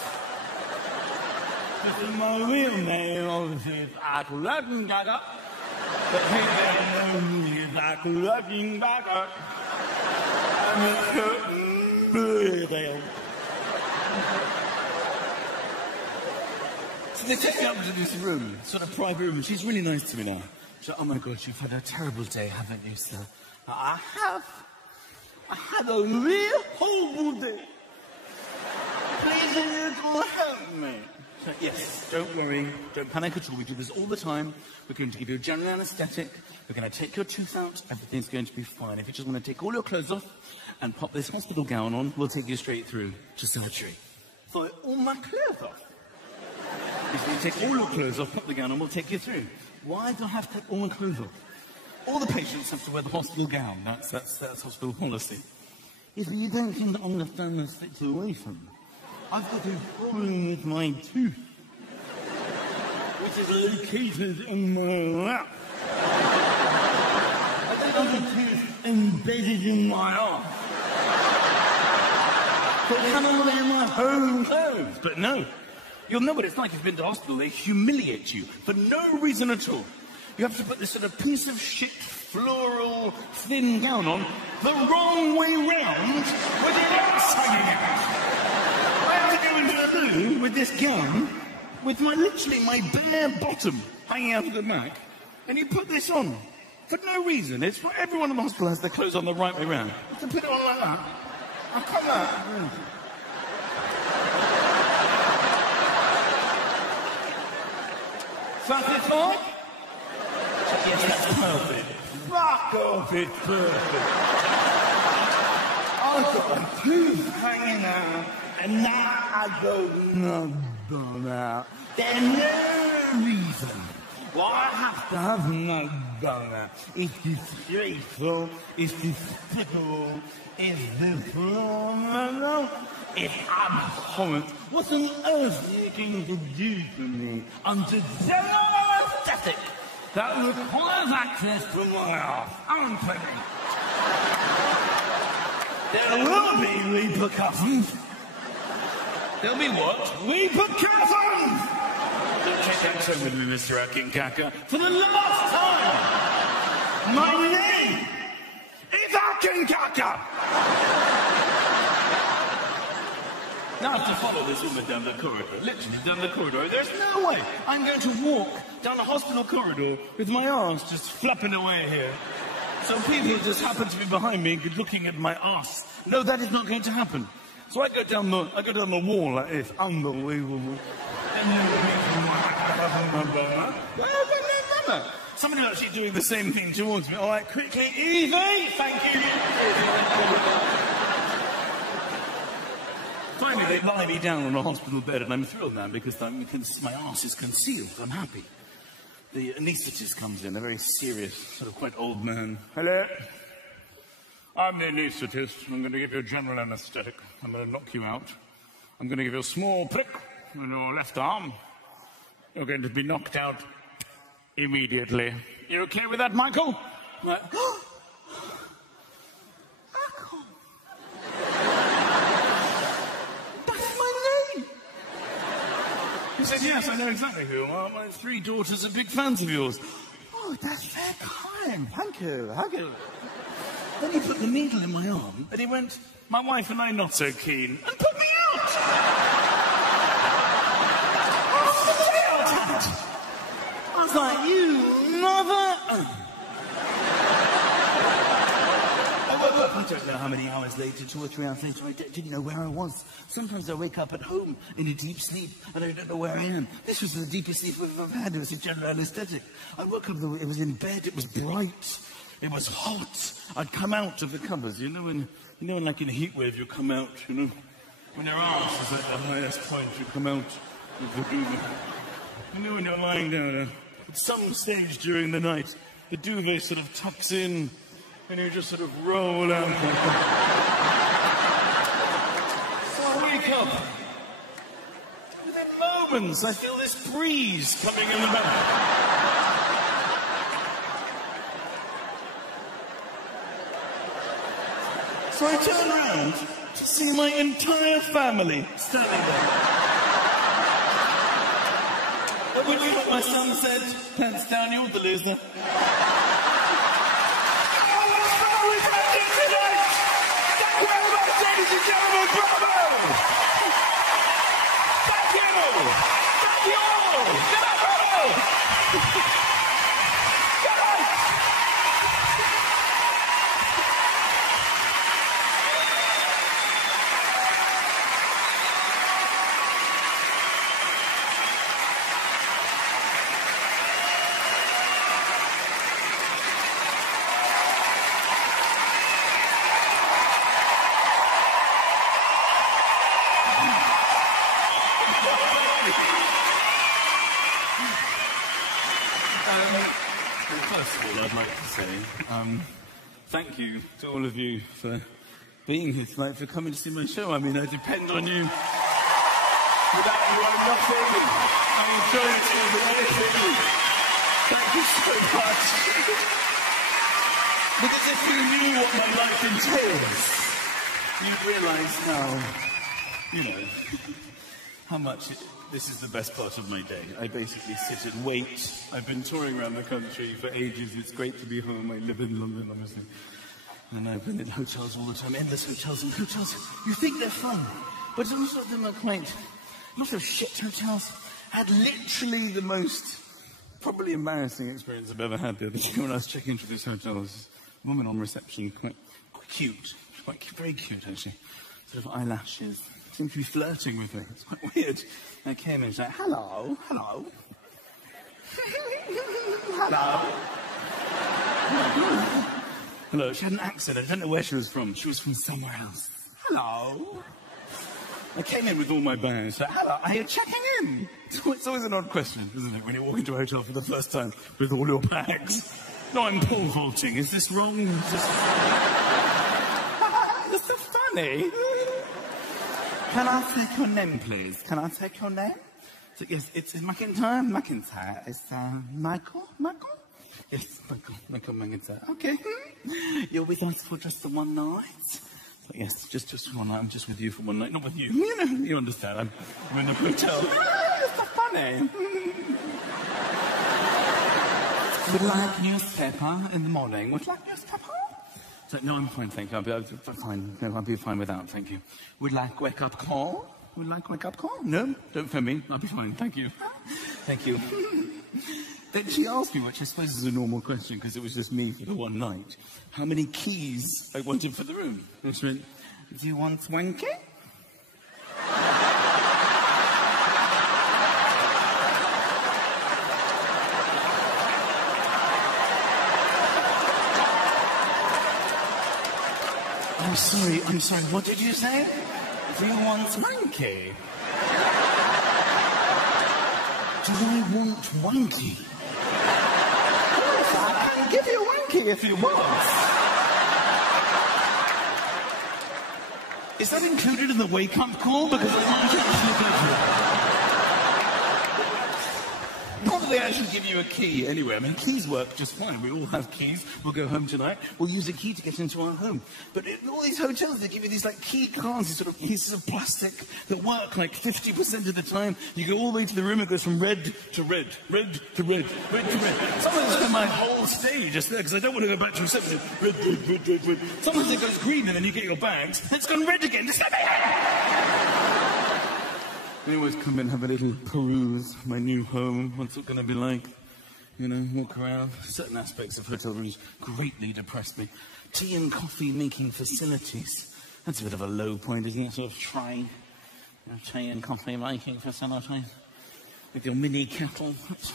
This is my real name, obviously, is Kaka. But here they know me as Kaka. So they take me up to this room, sort of private room, and she's really nice to me now. She's like, oh my God, you've had a terrible day, haven't you, sir? I have. I had a real horrible day. Please, you can help me. So, yes, don't worry, don't panic at all. We do this all the time. We're going to give you a general anaesthetic. We're going to take your tooth out. Everything's going to be fine. If you just want to take all your clothes off and pop this hospital gown on, we'll take you straight through to surgery. For all my clothes off. If you take all your clothes off, pop the gown on, we'll take you through. Why do I have to take all my clothes off? All the patients have to wear the hospital gown. That's hospital policy. If you don't seem to understand the situation, I've got a problem with my tooth, which is located in my lap. I don't have a tooth embedded in my arm. But can I wear my home clothes? But no. You'll know what it's like if you've been to hospital. They humiliate you for no reason at all. You have to put this sort of piece of shit, floral, thin gown on the wrong way round with your legs hanging out. I have to go into a room with this gown, with literally my bare bottom hanging out of the back, and you put this on for no reason. It's for everyone in the hospital has their clothes on the right way round. You have to put it on like that. Now come out. Satisfied? Yes, that's perfect. Fuck off, it's perfect. I've got a tooth hanging out, and now I go none out. There's no reason why I have to have no done out. It's disgraceful, it's despicable, it's deplorable, it's abhorrent. What on earth are you going to do to me under general anesthetic that requires access to my arse? Aren't they? There will be repercussions. There'll be what? Repercussions! Don't take that tone with me, Mr. Akinkaka. For the last time, my name is Akinkaka! Now I have to follow this woman down the corridor, literally down the corridor. There's no way I'm going to walk down the hospital corridor with my arse just flapping away here. So people just happen to be behind me looking at my arse. No, that is not going to happen. So I go down the wall like this. Unbelievable. Somebody actually doing the same thing towards me. All right, quickly, easy. Thank you. Finally, they lie me down on a hospital bed, and I'm thrilled now because my arse is concealed. I'm happy. The anaesthetist comes in, a very serious, sort of quite old man. Hello. I'm the anaesthetist. I'm going to give you a general anaesthetic. I'm going to knock you out. I'm going to give you a small prick in your left arm. You're going to be knocked out immediately. You okay with that, Michael? He says, yes, I know exactly who you are. My 3 daughters are big fans of yours. Oh, that's very kind. Thank you. Thank you. Then he put the needle in my arm, and he went, my wife and I not so keen, and put me out! I was like, you mother... I don't know how many hours later, 2 or 3 hours later, I didn't know where I was. Sometimes I wake up at home in a deep sleep and I don't know where I am. This was the deepest sleep I've ever had. It was a general anaesthetic. I woke up, it was in bed, it was bright, it was hot. I'd come out of the covers, when like in a heat wave you come out, when your arse is at the highest point, you come out of the You know when you're lying down at some stage during the night, the duvet sort of tucks in and you just sort of roll out like that. So I wake up. Within moments, I feel this breeze coming in the back. So I turn around to see my entire family standing there. But would you what my son said? Pants down, you're the loser. Oh, we're back tonight! Thank you very much, ladies and gentlemen, bravo! Thank you! Thank you all! Bravo! First of all, I'd like to say thank you to all of you for being here tonight, for coming to see my show. I mean, I depend on you. Without you, I'm nothing. I enjoy it too, but anything. Thank you so much. Because if you knew what my life entails, you'd realise how much this is the best part of my day. I basically sit and wait. I've been touring around the country for ages. It's great to be home. I live in London, obviously. And I've been in hotels all the time, endless hotels and hotels. You think they're fun, but also they're not quite. Lots of shit hotels. I had literally the most probably embarrassing experience I've ever had the other day when I was checking into this hotel. There was this woman on reception, quite cute. Very cute, actually. Sort of eyelashes. Seemed to be flirting with me. It's quite weird. I came in and said, hello. Hello. Hello. She had an accent. I don't know where she was from. She was from somewhere else. Hello. I came in with all my bags. So, hello, are you checking in? It's always an odd question, isn't it, when you walk into a hotel for the first time with all your bags? No, I'm pole vaulting. Is this wrong? Is this so funny? Can I take your name, please? Can I take your name? So, yes, it's Mcintyre. Mcintyre. It's Michael? Michael? Yes, Michael Mcintyre. Okay. You're with us for just the one night? So, yes, just one night. I'm just with you for one night. Not with you. You understand. I'm in a hotel. It's so funny. Would you like newspaper in the morning? Would you like newspaper? So, no, I'm fine, thank you. I'll be fine. No, I'll be fine without, thank you. Would you like wake-up call? Would you like wake-up call? No, don't phone me. I'll be fine, thank you. Thank you. Then she asked me, which I suppose is a normal question, because it was just me for the one night, how many keys I wanted for the room. And she went, do you want one key? I'm sorry, what did you say? Do you want one key? Do I want one key? I can give you one key if you want. Is that included in the wake-up call? Because it's not not that they actually give you a key anyway. I mean, keys work just fine. We all have keys. We'll go home tonight. We'll use a key to get into our home. But in all these hotels, they give you these like key cards, these sort of pieces of plastic that work like 50% of the time. You go all the way to the room, it goes from red to red, red to red, red to red. Sometimes I spend my whole stay just there because I don't want to go back to reception. Red, red, red, red, red. Sometimes it goes green and then you get your bags. And it's gone red again. Just let me I always come in and have a little peruse my new home. What's it going to be like? You know, walk around. Certain aspects of hotel rooms greatly depressed me. Tea and coffee making facilities. That's a bit of a low point, isn't it? Sort of trying. Tea and coffee making facilities. With your mini kettle. It's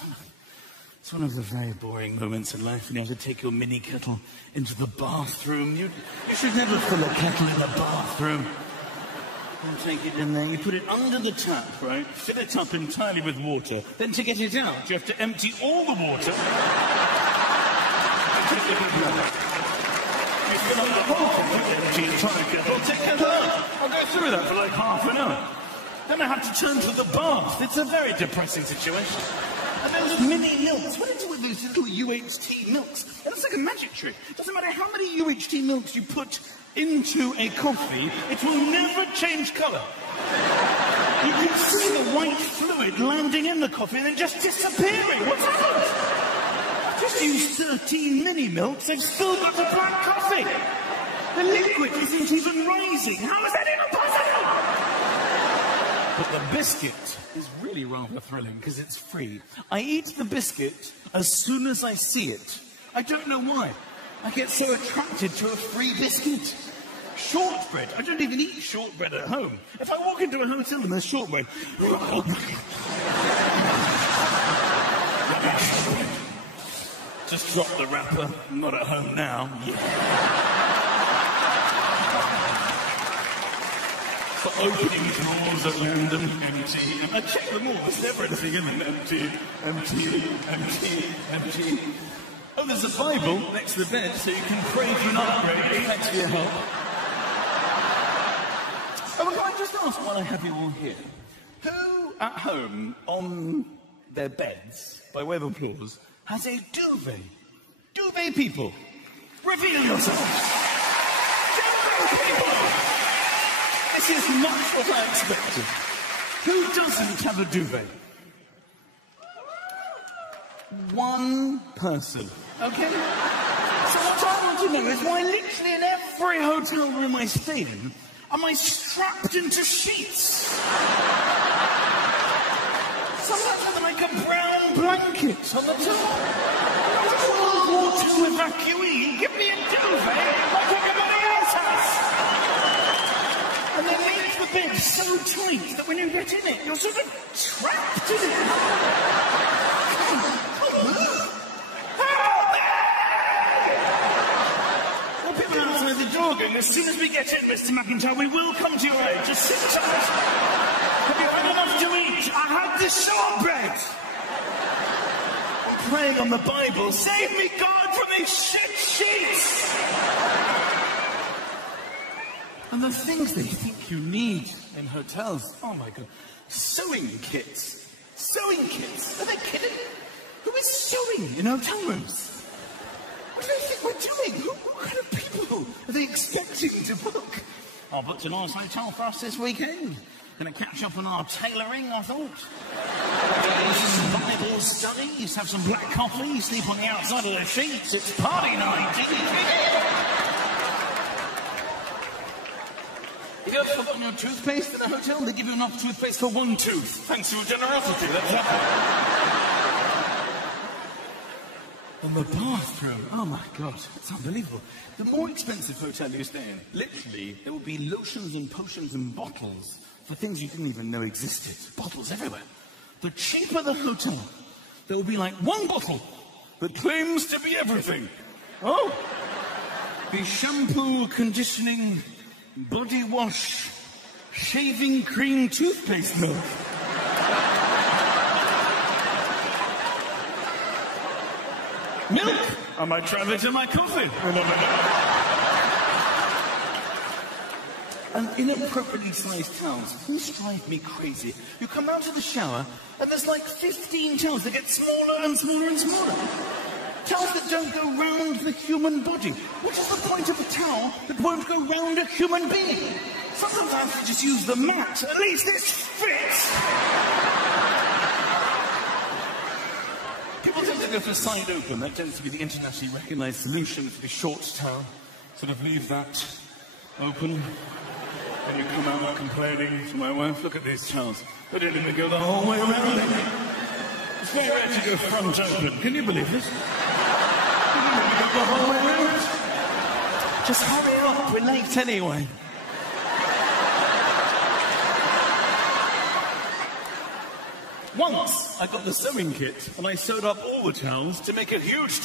one of the very boring moments in life when you have to take your mini kettle into the bathroom. You should never fill a kettle in a bathroom. You take it in there, you put it under the tap, right? Fill it up entirely with water. Then to get it out, you have to empty all the water. Take the big one. You fill up the whole thing, empty entire kettle, take it out. I'll go through that for like half an hour. Then I have to turn to the bath. It's a very depressing situation. And those mini milks, what do you do with those little UHT milks? And it's like a magic trick. It doesn't matter how many UHT milks you put into a coffee, it will never change colour. You can see the white fluid landing in the coffee and then just disappearing. What's happened? I've just used 13 mini milks, I've still got a black coffee. The liquid isn't even rising. How is that even possible? But the biscuit is really rather thrilling because it's free. I eat the biscuit as soon as I see it. I don't know why. I get so attracted to a free biscuit. Shortbread. I don't even eat shortbread at home. If I walk into a hotel and there's shortbread... Just drop the wrapper. I'm not at home now. Yeah. For opening drawers at random, empty. And I check them all. There's never anything in them. Empty, empty, empty, empty. Oh, there's a Bible next to the bed, so you can pray for an upgrade. Thanks for your help. Oh, well, can I just ask while I have you all here? Who at home, on their beds, by way of applause, has a duvet? Duvet people, reveal yourselves. Duvet people! This is not what I expected. Who doesn't have a duvet? One person. Okay? So what I want to know is why literally in every hotel room I stay in, am I strapped into sheets? Sometimes with like a brown blanket on the top. Like a World War II evacuee. Give me a duvet like everybody else has. And they make the bed so tight that when you get in it, you're sort of trapped in it. People outside the door going, as soon as we get in, Mr. Mcintyre, we will come to your aid. Just sit tight. Have you had enough to eat? I had the shortbread. I'm praying on the Bible, save me, God, from these shit sheets. And the things they think you need in hotels, oh my God, sewing kits. Sewing kits? Are they kidding? Who is sewing in hotel rooms? What do they think we're doing? What kind of people are they expecting to book? I booked a nice hotel for us this weekend. Going to catch up on our tailoring, I thought. Some Bible studies, have some black coffee, sleep on the outside of the sheets. It's party night. If you've forgotten your toothpaste in a hotel, they give you enough toothpaste for one tooth. Thanks for your generosity. That's happening. And the bathroom, oh my God, it's unbelievable. The more expensive hotel you stay in, literally, there will be lotions and potions and bottles for things you didn't even know existed. Bottles everywhere. The cheaper the hotel, there will be like one bottle that claims to be everything. Oh, be shampoo, conditioning, body wash, shaving cream, toothpaste milk. Milk! I might try this in my coffee. I never know. And inappropriately sized towels, these drive me crazy. You come out of the shower, and there's like 15 towels that get smaller and smaller and smaller. Towels that don't go round the human body. What is the point of a towel that won't go round a human being? Sometimes they just use the mat. At least this fits. People tend to go for side open. That tends to be the internationally recognised solution for the short towel. Sort of leave that open. And you come out complaining to my wife, look at these towels. They didn't even go the whole way around. It's very rare to go front open. Can you believe this? They didn't even go the whole way around. Just hurry up, we're late anyway. Once I got the sewing kit and I sewed up all the towels to make a huge